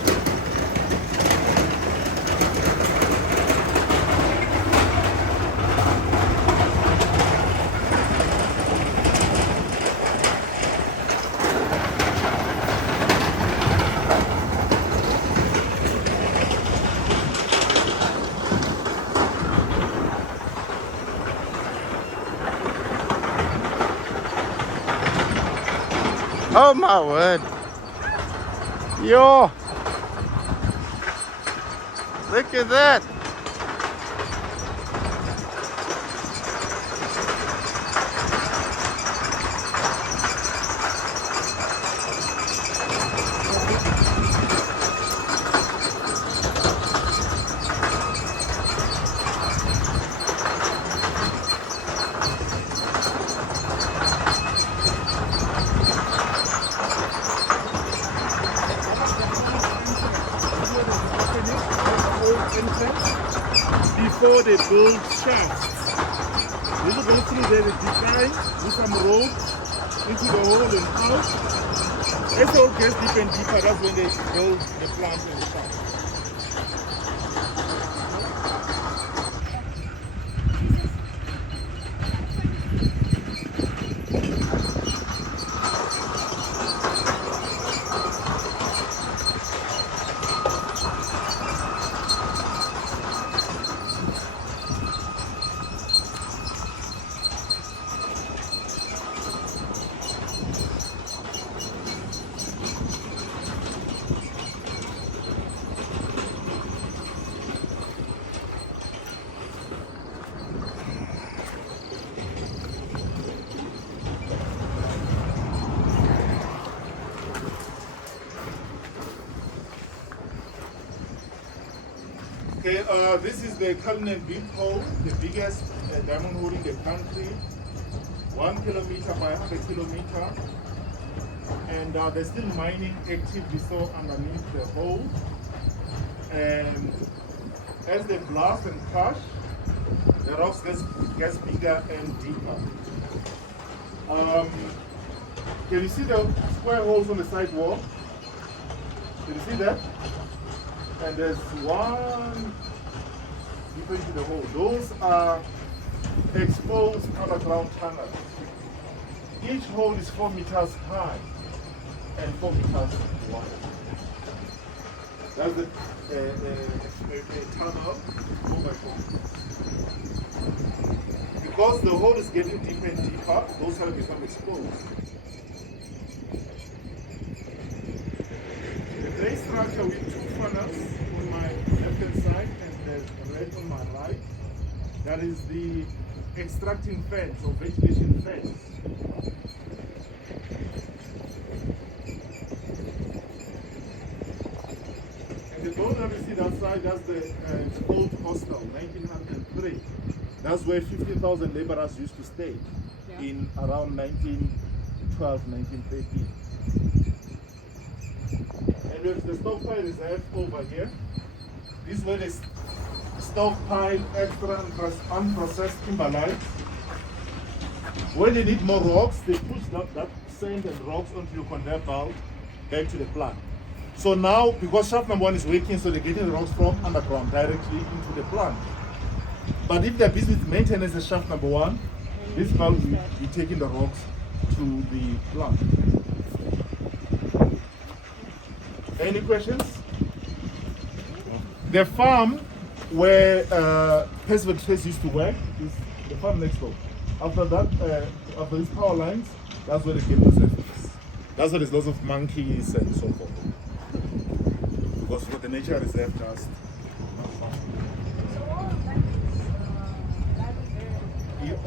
Oh my word. Yo. Look at that. before they build shafts. They will go through there, they decline with some road into the hole and out. As the hole gets deeper and deeper, that's when they build the plant and the shaft. Okay, this is the Cullinan Diamond hole, the biggest diamond hole in the country, 1 kilometer by 100 kilometer, and there's still mining actively so underneath the hole. And as they blast and crush, the rocks gets bigger and deeper. Can you see the square holes on the side wall? Can you see that? And there's one deeper into the hole. Those are exposed underground tunnels. Each hole is 4 meters high and 4 meters wide. That's the tunnel 4 by 4. Because the hole is getting deeper and deeper, those have become exposed. The drain structure with 2 funnels on my left-hand side and there's red on my right. That is the extracting fence or vegetation fence. And the door that you see that side, that's the old hostel, 1903. That's where 50,000 laborers used to stay in around 1912, 1913. And there's the stockpile reserve over here. This is where they stockpile extra unprocessed kimberlite. When they need more rocks, they push that sand and rocks onto your conveyor belt back to the plant. So now, because shaft number 1 is working, so they're getting the rocks from underground directly into the plant. But if they're busy with maintenance at shaft number 1, this belt will be taking the rocks to the plant. Any questions? The farm where Percival Trace used to work is the farm next door. After that, after these power lines, that's where the game reserve is. That's where there's lots of monkeys and so forth. Because for the nature reserve just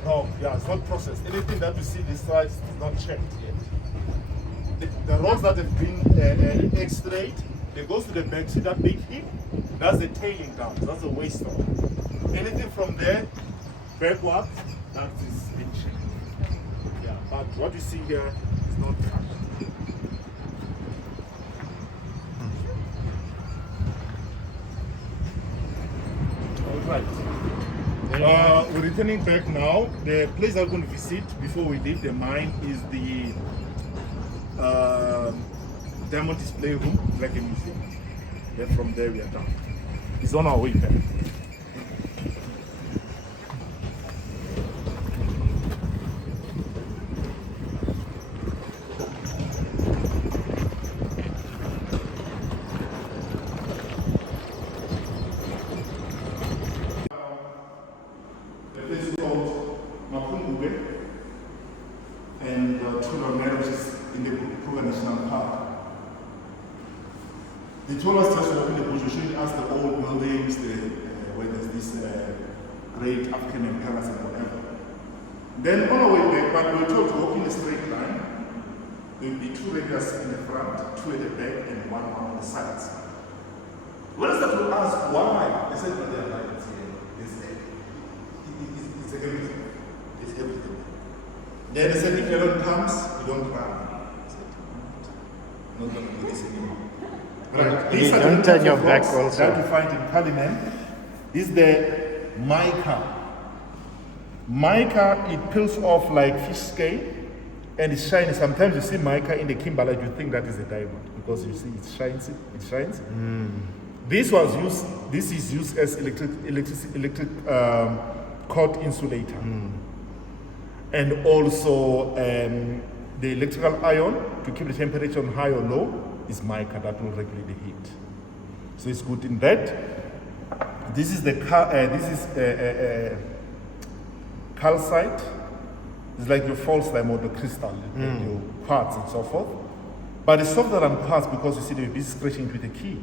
no, yeah, it's not processed. Anything that you see this side is not checked yet. The rocks that have been x-rayed, they go to the back. See that big heap? That's the tailing downs. That's the waste of it. Anything from there, backward, that is being checked. Yeah, but what you see here is not trash. All right. We're returning back now. The place I'm going to visit before we leave the mine is the diamond display room, like a museum. Then from there we are done. It's on our way back. And which is in the Kruger National Park. They told us just walk in the bush, we showed us the old buildings, where there's this great African empires and whatever. Then on our way back, but we were told to walk in a straight line. There will be 2 radius in the front, 2 at the back, and 1 on the sides. When I started to ask why, they said, but they are like, it's everything. It's everything. Then they said, if the Lord comes, you don't run. I said, I'm not going to do this anymore. You don't turn your back also. That you find in Cullinan is the mica. Mica, it peels off like fish scale and it's shiny. Sometimes you see mica in the kimberlite, you think that is a diamond because you see it shines. This is used as electric cord insulator. And also the electrical iron to keep the temperature on high or low is mica that will regulate the heat. So it's good in that. This is calcite. It's like your false diamond, the crystal, like your quartz and so forth. But it's softer than quartz because you see the busy scratching with the key.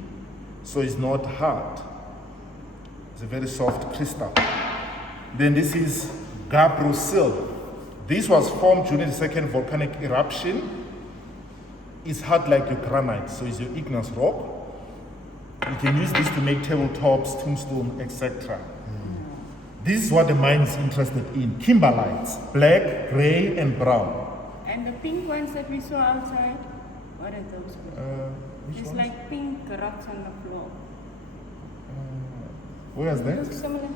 So it's not hard. It's a very soft crystal. Then this is gabbrosil. This was formed during the second volcanic eruption. It's hard like your granite, so it's your igneous rock. You can use this to make tabletops, tombstone, etc. This is what the mine is interested in. Kimberlites, black, gray, and brown. And the pink ones that we saw outside, what are those? Which It's ones? like pink rocks on the floor. Where's It that? was similar.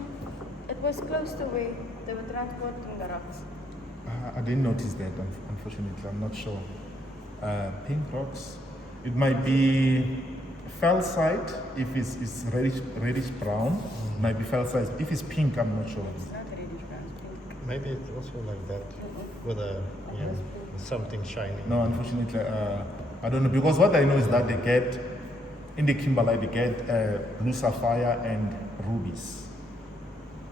It was close to where they were transporting the rocks. I didn't notice that, unfortunately. I'm not sure. Pink rocks. It might be feldsite if it's reddish brown. It might be feldsite. If it's pink, I'm not sure. It's not reddish brown, it's pink. Maybe it's also like that with something shiny. No, unfortunately, I don't know. Because what I know is that they get, in the kimberlite, they get blue sapphire and rubies.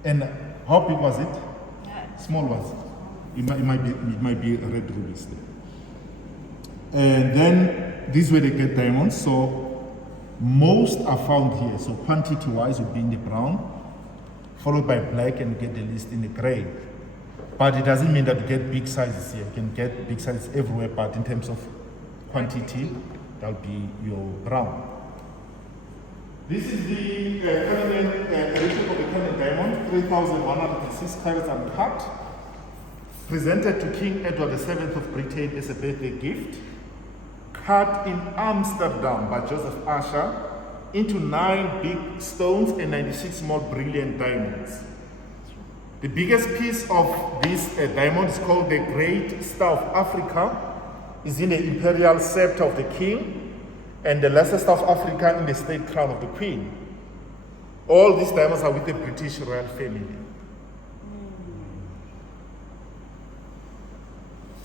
And how big was it? Small ones. It might be red rubies there. And then this way they get diamonds. So most are found here. So quantity wise would be in the brown, followed by black, and you get the least in the gray. But it doesn't mean that you get big sizes here. You can get big sizes everywhere, but in terms of quantity, that'll be your brown. This is the edition of the Cullinan Diamond, 3,106 carats uncut, presented to King Edward VII of Britain as a birthday gift, cut in Amsterdam by Joseph Asher into 9 big stones and 96 small brilliant diamonds. The biggest piece of this diamond is called the Great Star of Africa. It's in the imperial scepter of the king, and the lesser Star of Africa in the state crown of the queen. All these diamonds are with the British royal family.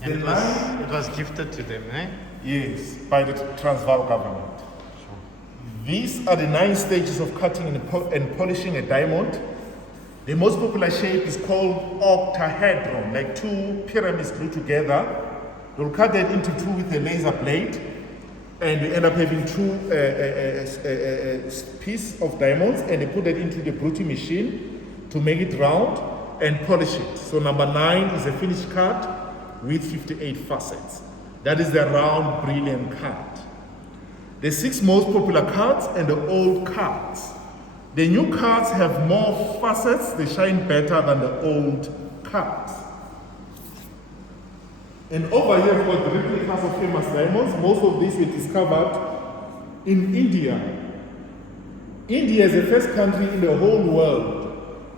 And it was gifted to them, eh? Yes, by the Transvaal government. These are the 9 stages of cutting and polishing a diamond. The most popular shape is called octahedron, like 2 pyramids glued together. They'll cut that into 2 with a laser blade, and you end up having 2 pieces of diamonds, and they put that into the bruting machine to make it round and polish it. So number 9 is a finished cut with 58 facets. That is the round, brilliant cut. The 6 most popular cuts and the old cuts. The new cuts have more facets, they shine better than the old cuts. And over here we've got the replicas of famous diamonds. Most of these were discovered in India. India is the first country in the whole world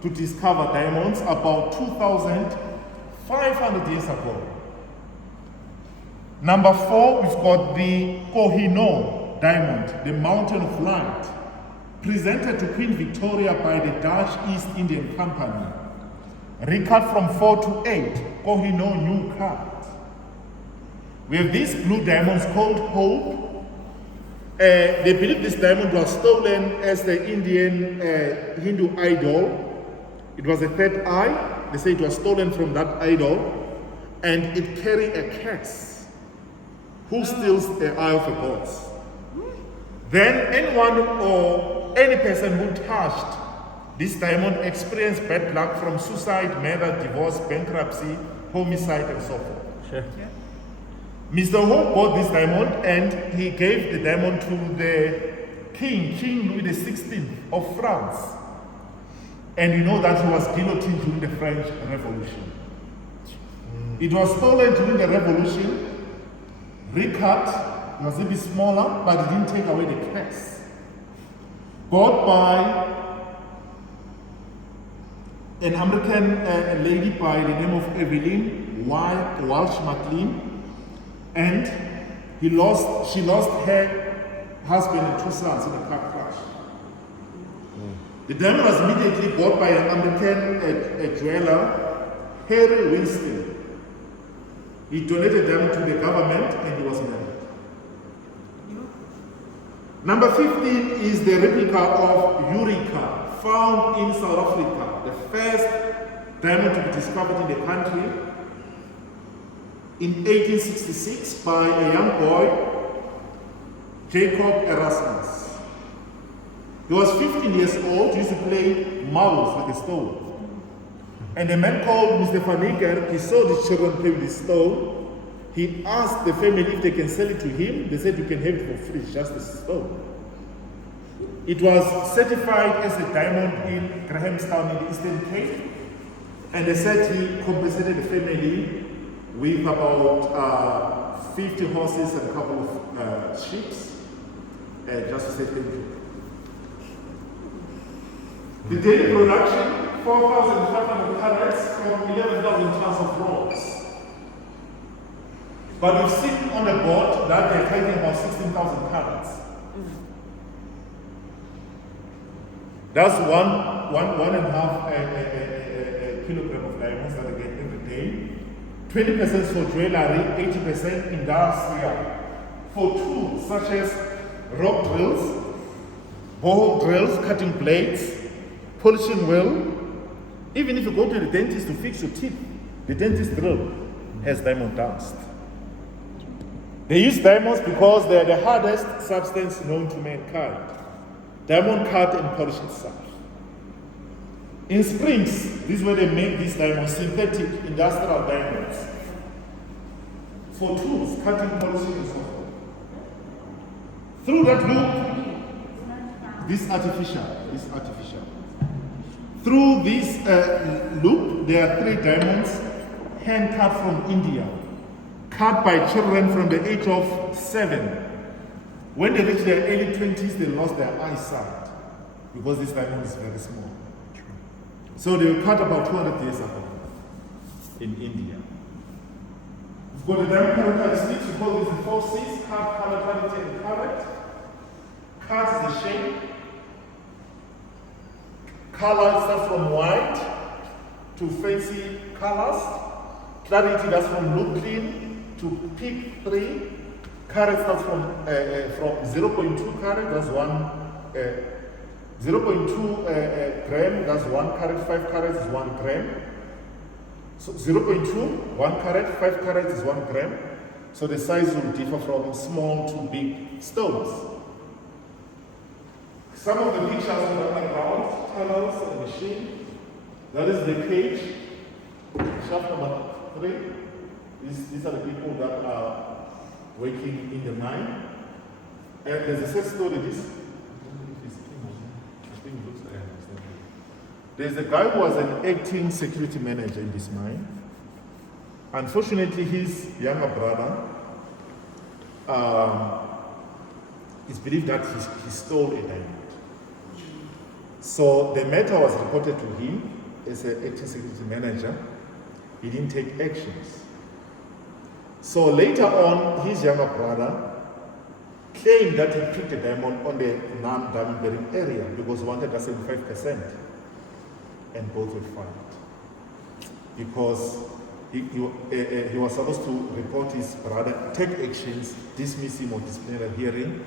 to discover diamonds about 2,500 years ago. Number 4, we've got the Kohinoor diamond, the Mountain of Light, presented to Queen Victoria by the Dutch East Indian Company. Recut from 4 to 8, Kohinoor new cut. We have these blue diamonds called Hope. They believe this diamond was stolen as the Indian Hindu idol. It was a third eye. They say it was stolen from that idol, and it carried a curse. Who steals the eye of a god? Then anyone or any person who touched this diamond experienced bad luck from suicide, murder, divorce, bankruptcy, homicide, and so forth. Sure. Mr. Hope bought this diamond and he gave the diamond to the king, King Louis XVI of France. And you know that he was guillotined during the French Revolution. It was stolen during the Revolution, recut, it was a bit smaller, but it didn't take away the curse. Bought by an American lady by the name of Evelyn Walsh McLean, and she lost her husband and 2 sons in a car crash. The diamond was immediately bought by an American jeweler, Harry Winston. He donated them to the government and he was married. Number 15 is the replica of Eureka, found in South Africa, the first diamond to be discovered in the country in 1866 by a young boy, Jacob Erasmus. He was 15 years old, he used to play marbles like a stone. And a man called Mr. Van Eker, he saw the children play with the stone. He asked the family if they can sell it to him. They said you can have it for free, just a stone. It was certified as a diamond in Grahamstown in the Eastern Cape. And they said he compensated the family with about 50 horses and a couple of sheep, just to say thank you. The daily production, 4,500 carats from 11,000 tons of bronze. But we've seen on the board that they're taking about 16,000 carats. That's one and a half kilogram of diamonds that they get every day. 20% for jewelry, 80% industrial. For tools such as rock drills, bore drills, cutting blades, polishing wheel. Even if you go to the dentist to fix your teeth, the dentist drill has diamond dust. They use diamonds because they're the hardest substance known to mankind. Diamond cut and polish itself. In Springs, this is where they make these diamonds, synthetic industrial diamonds. For tools, cutting, polishing, and so forth. Through that loop, this artificial. Through this loop, there are 3 diamonds hand cut from India, cut by children from the age of 7. When they reach their early 20s, they lost their eyesight because this diamond is very small. So they were cut about 200 years ago in India. We've got the diamond characteristics. We call these the 4 C's: cut, color, quality, and carat. Cut is the shape. Color starts from white to fancy colors. Clarity, that's from look clean to peak 3. Carat starts from 0.2 carat, that's 0.2 gram, that's 1 carat, 5 carats is 1 gram. So 0.2, 1 carat, 5 carats is 1 gram. So the size will differ from small to big stones. Some of the pictures on the underground, tunnels and machine. That is the cage, shaft number 3. These are the people that are working in the mine. And there's a sad story. There's a guy who was an acting security manager in this mine. Unfortunately, his younger brother, it's believed that he stole a diamond. So the matter was reported to him as an acting security manager. He didn't take actions. So later on, his younger brother claimed that he picked a diamond on the non-diamond bearing area because he wanted that 75%. And both were fired. Because he was supposed to report his brother, take actions, dismiss him or disciplinary hearing,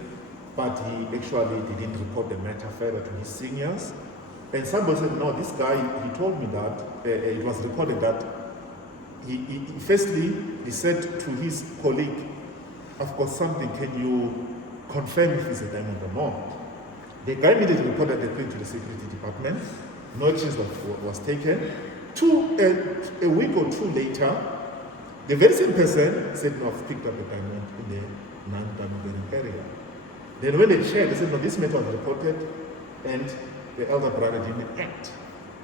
but he actually didn't report the matter further to his seniors. And somebody said, no, this guy, he told me that, it was reported that firstly, he said to his colleague, I've got something, can you confirm if it's a diamond or not? The guy immediately reported the thing to the security department. No action was taken. A week or 2 later, the very same person said, no, I've picked up a diamond in the non-diamond bearing area. Then when they checked, they said, no, this matter was reported, and the elder brother didn't act.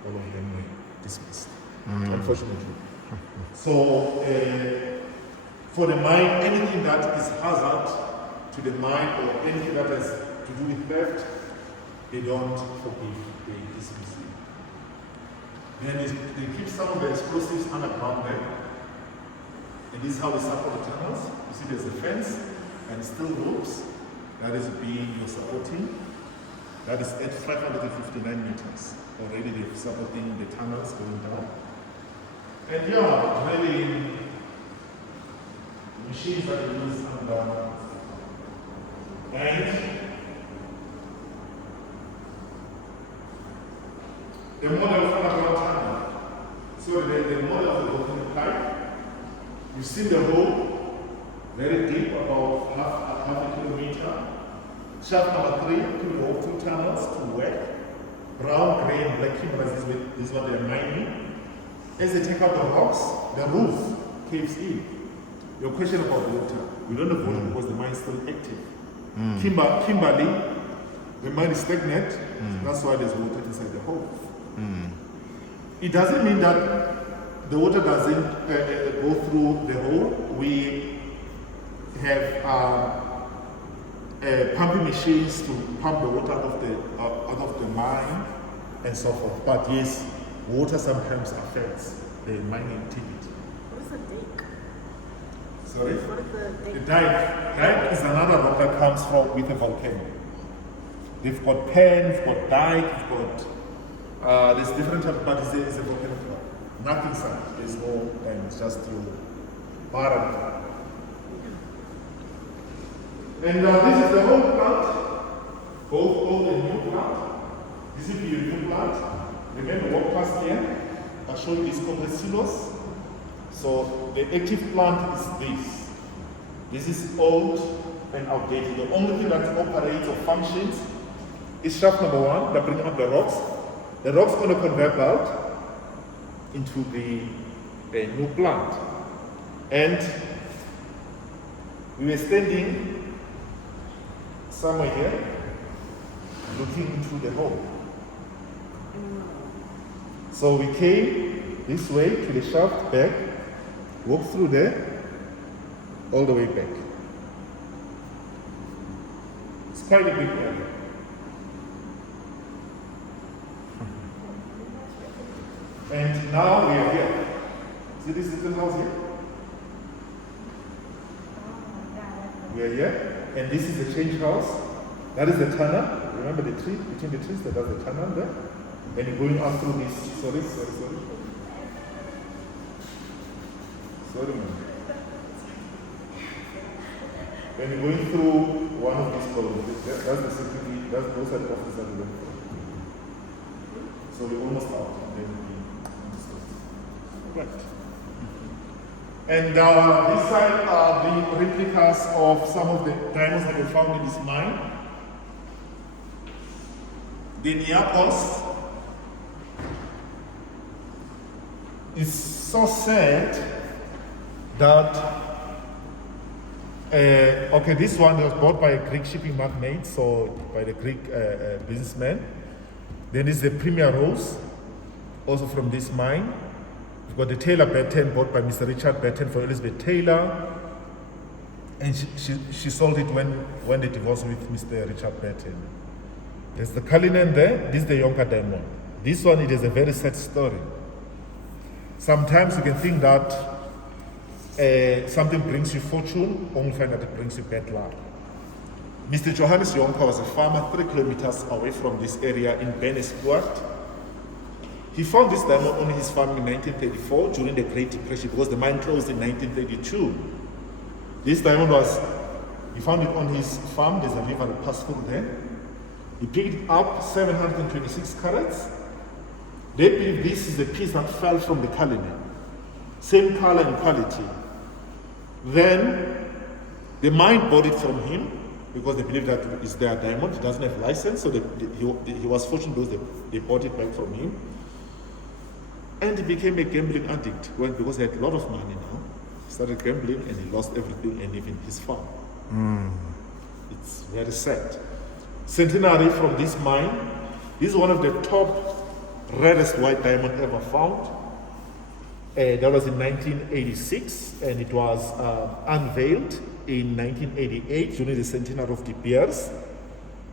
All of them were dismissed, unfortunately. So, for the mine, anything that is hazard to the mine or anything that has to do with theft, they don't forgive, they dismiss it. Then they keep some of the explosives underground there. And this is how they support the tunnels. You see there's a fence and steel ropes. That is being your supporting. That is at 559 meters. Already they're supporting the tunnels going down. And yeah, really machines that they use underground. And the model of underground tunnel. So the model of the volcanic pipe, you see the hole, very deep, about half a kilometer. Shaft number 3, to go through tunnels to work. Brown, gray, and black kimberlies, this is what they're mining. As they take out the rocks, the roof caves in. Your question about water, we don't have water because the mine is still active. Kimberley, the mine is stagnant, so that's why there's water inside the hole. It doesn't mean that the water doesn't go through the hole. We have pumping machines to pump the water out of the mine and so forth. But yes, water sometimes affects the mining activity. What is a dike? Sorry? What is the The dike? dike. Dike is another rock that comes from with a volcano. They've got pen, they've got dike, they've got there's different types, but it's a volcanic rock. Nothing inside. There's no pen, it's just your barren. And this is the whole plant, both old and new plant. This will be a new plant. Remember, walk past here. I'll show you these complex silos. So the active plant is this. This is old and outdated. The only thing that operates or functions is shaft number 1 that brings up the rocks. The rocks going to convert out into the new plant. And we were standing somewhere here, looking into the hole. So we came this way to the shaft back, walked through there, all the way back. It's quite a big area. And now we are here. See this little house here? We are here. And this is the change house. That is the tunnel. Remember the tree? Between the trees, that's the tunnel there. And you're going on through this. Sorry. Sorry, man. When you're going through one of these columns, that's the security, those are the offices that we're going through. So we're almost out. And then we right. And this side are the replicas of some of the diamonds that were found in this mine. The Neapos is so sad that, okay, this one was bought by a Greek shipping magnate, so by the Greek businessman. Then this is the Premier Rose, also from this mine. We've got the Taylor Batten bought by Mr. Richard Batten for Elizabeth Taylor. And she sold it when they divorced with Mr. Richard Batten. There's the Cullinan there. This is the Yonka Diamond. This one, it is a very sad story. Sometimes you can think that something brings you fortune, only find that it brings you bad luck. Mr. Johannes Yonka was a farmer 3 kilometers away from this area in Bennespoort. He found this diamond on his farm in 1934 during the Great Depression because the mine closed in 1932. This diamond he found it on his farm. There's a river that passed through there. He picked up 726 carats. They believe this is a piece that fell from the Cullinan. Same color and quality. Then the mine bought it from him because they believe that it's their diamond. He doesn't have license, so he was fortunate because they bought it back from him. And he became a gambling addict because he had a lot of money now. He started gambling and he lost everything and even his farm. It's very sad. Centenary from this mine. This is one of the top rarest white diamond ever found. That was in 1986 and it was unveiled in 1988 during the centenary of De Beers.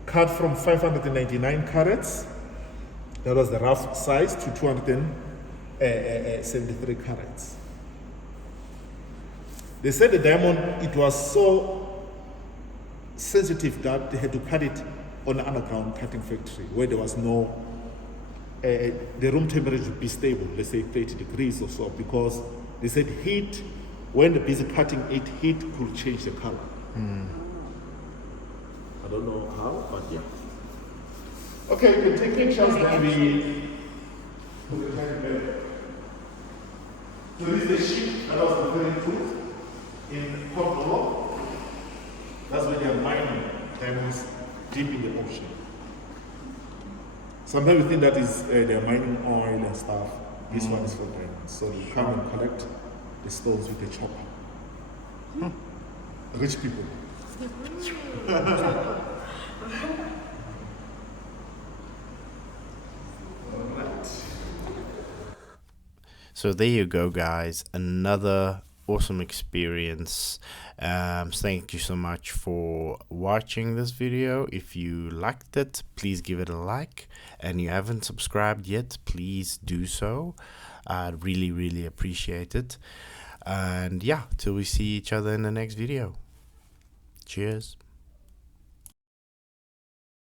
Cut from 599 carats. That was the rough size to 73 carats. They said the diamond, it was so sensitive that they had to cut it on an underground cutting factory where there was no, the room temperature would be stable, let's say 30 degrees or so, because they said heat, when they're busy cutting it, heat could change the color. I don't know how, but yeah. Okay, you can take pictures, then we put the time back. So this is the ship that I was referring to in Portugal. That's where they are mining diamonds deep in the ocean. Sometimes we think that is they're mining oil and stuff. This one is for diamonds. So you come and collect the stones with a chopper. Rich people. So there you go, guys, another awesome experience. Thank you so much for watching this video. If you liked it, please give it a like, and you haven't subscribed yet, please do so. I'd really appreciate it. And yeah, till we see each other in the next video. Cheers.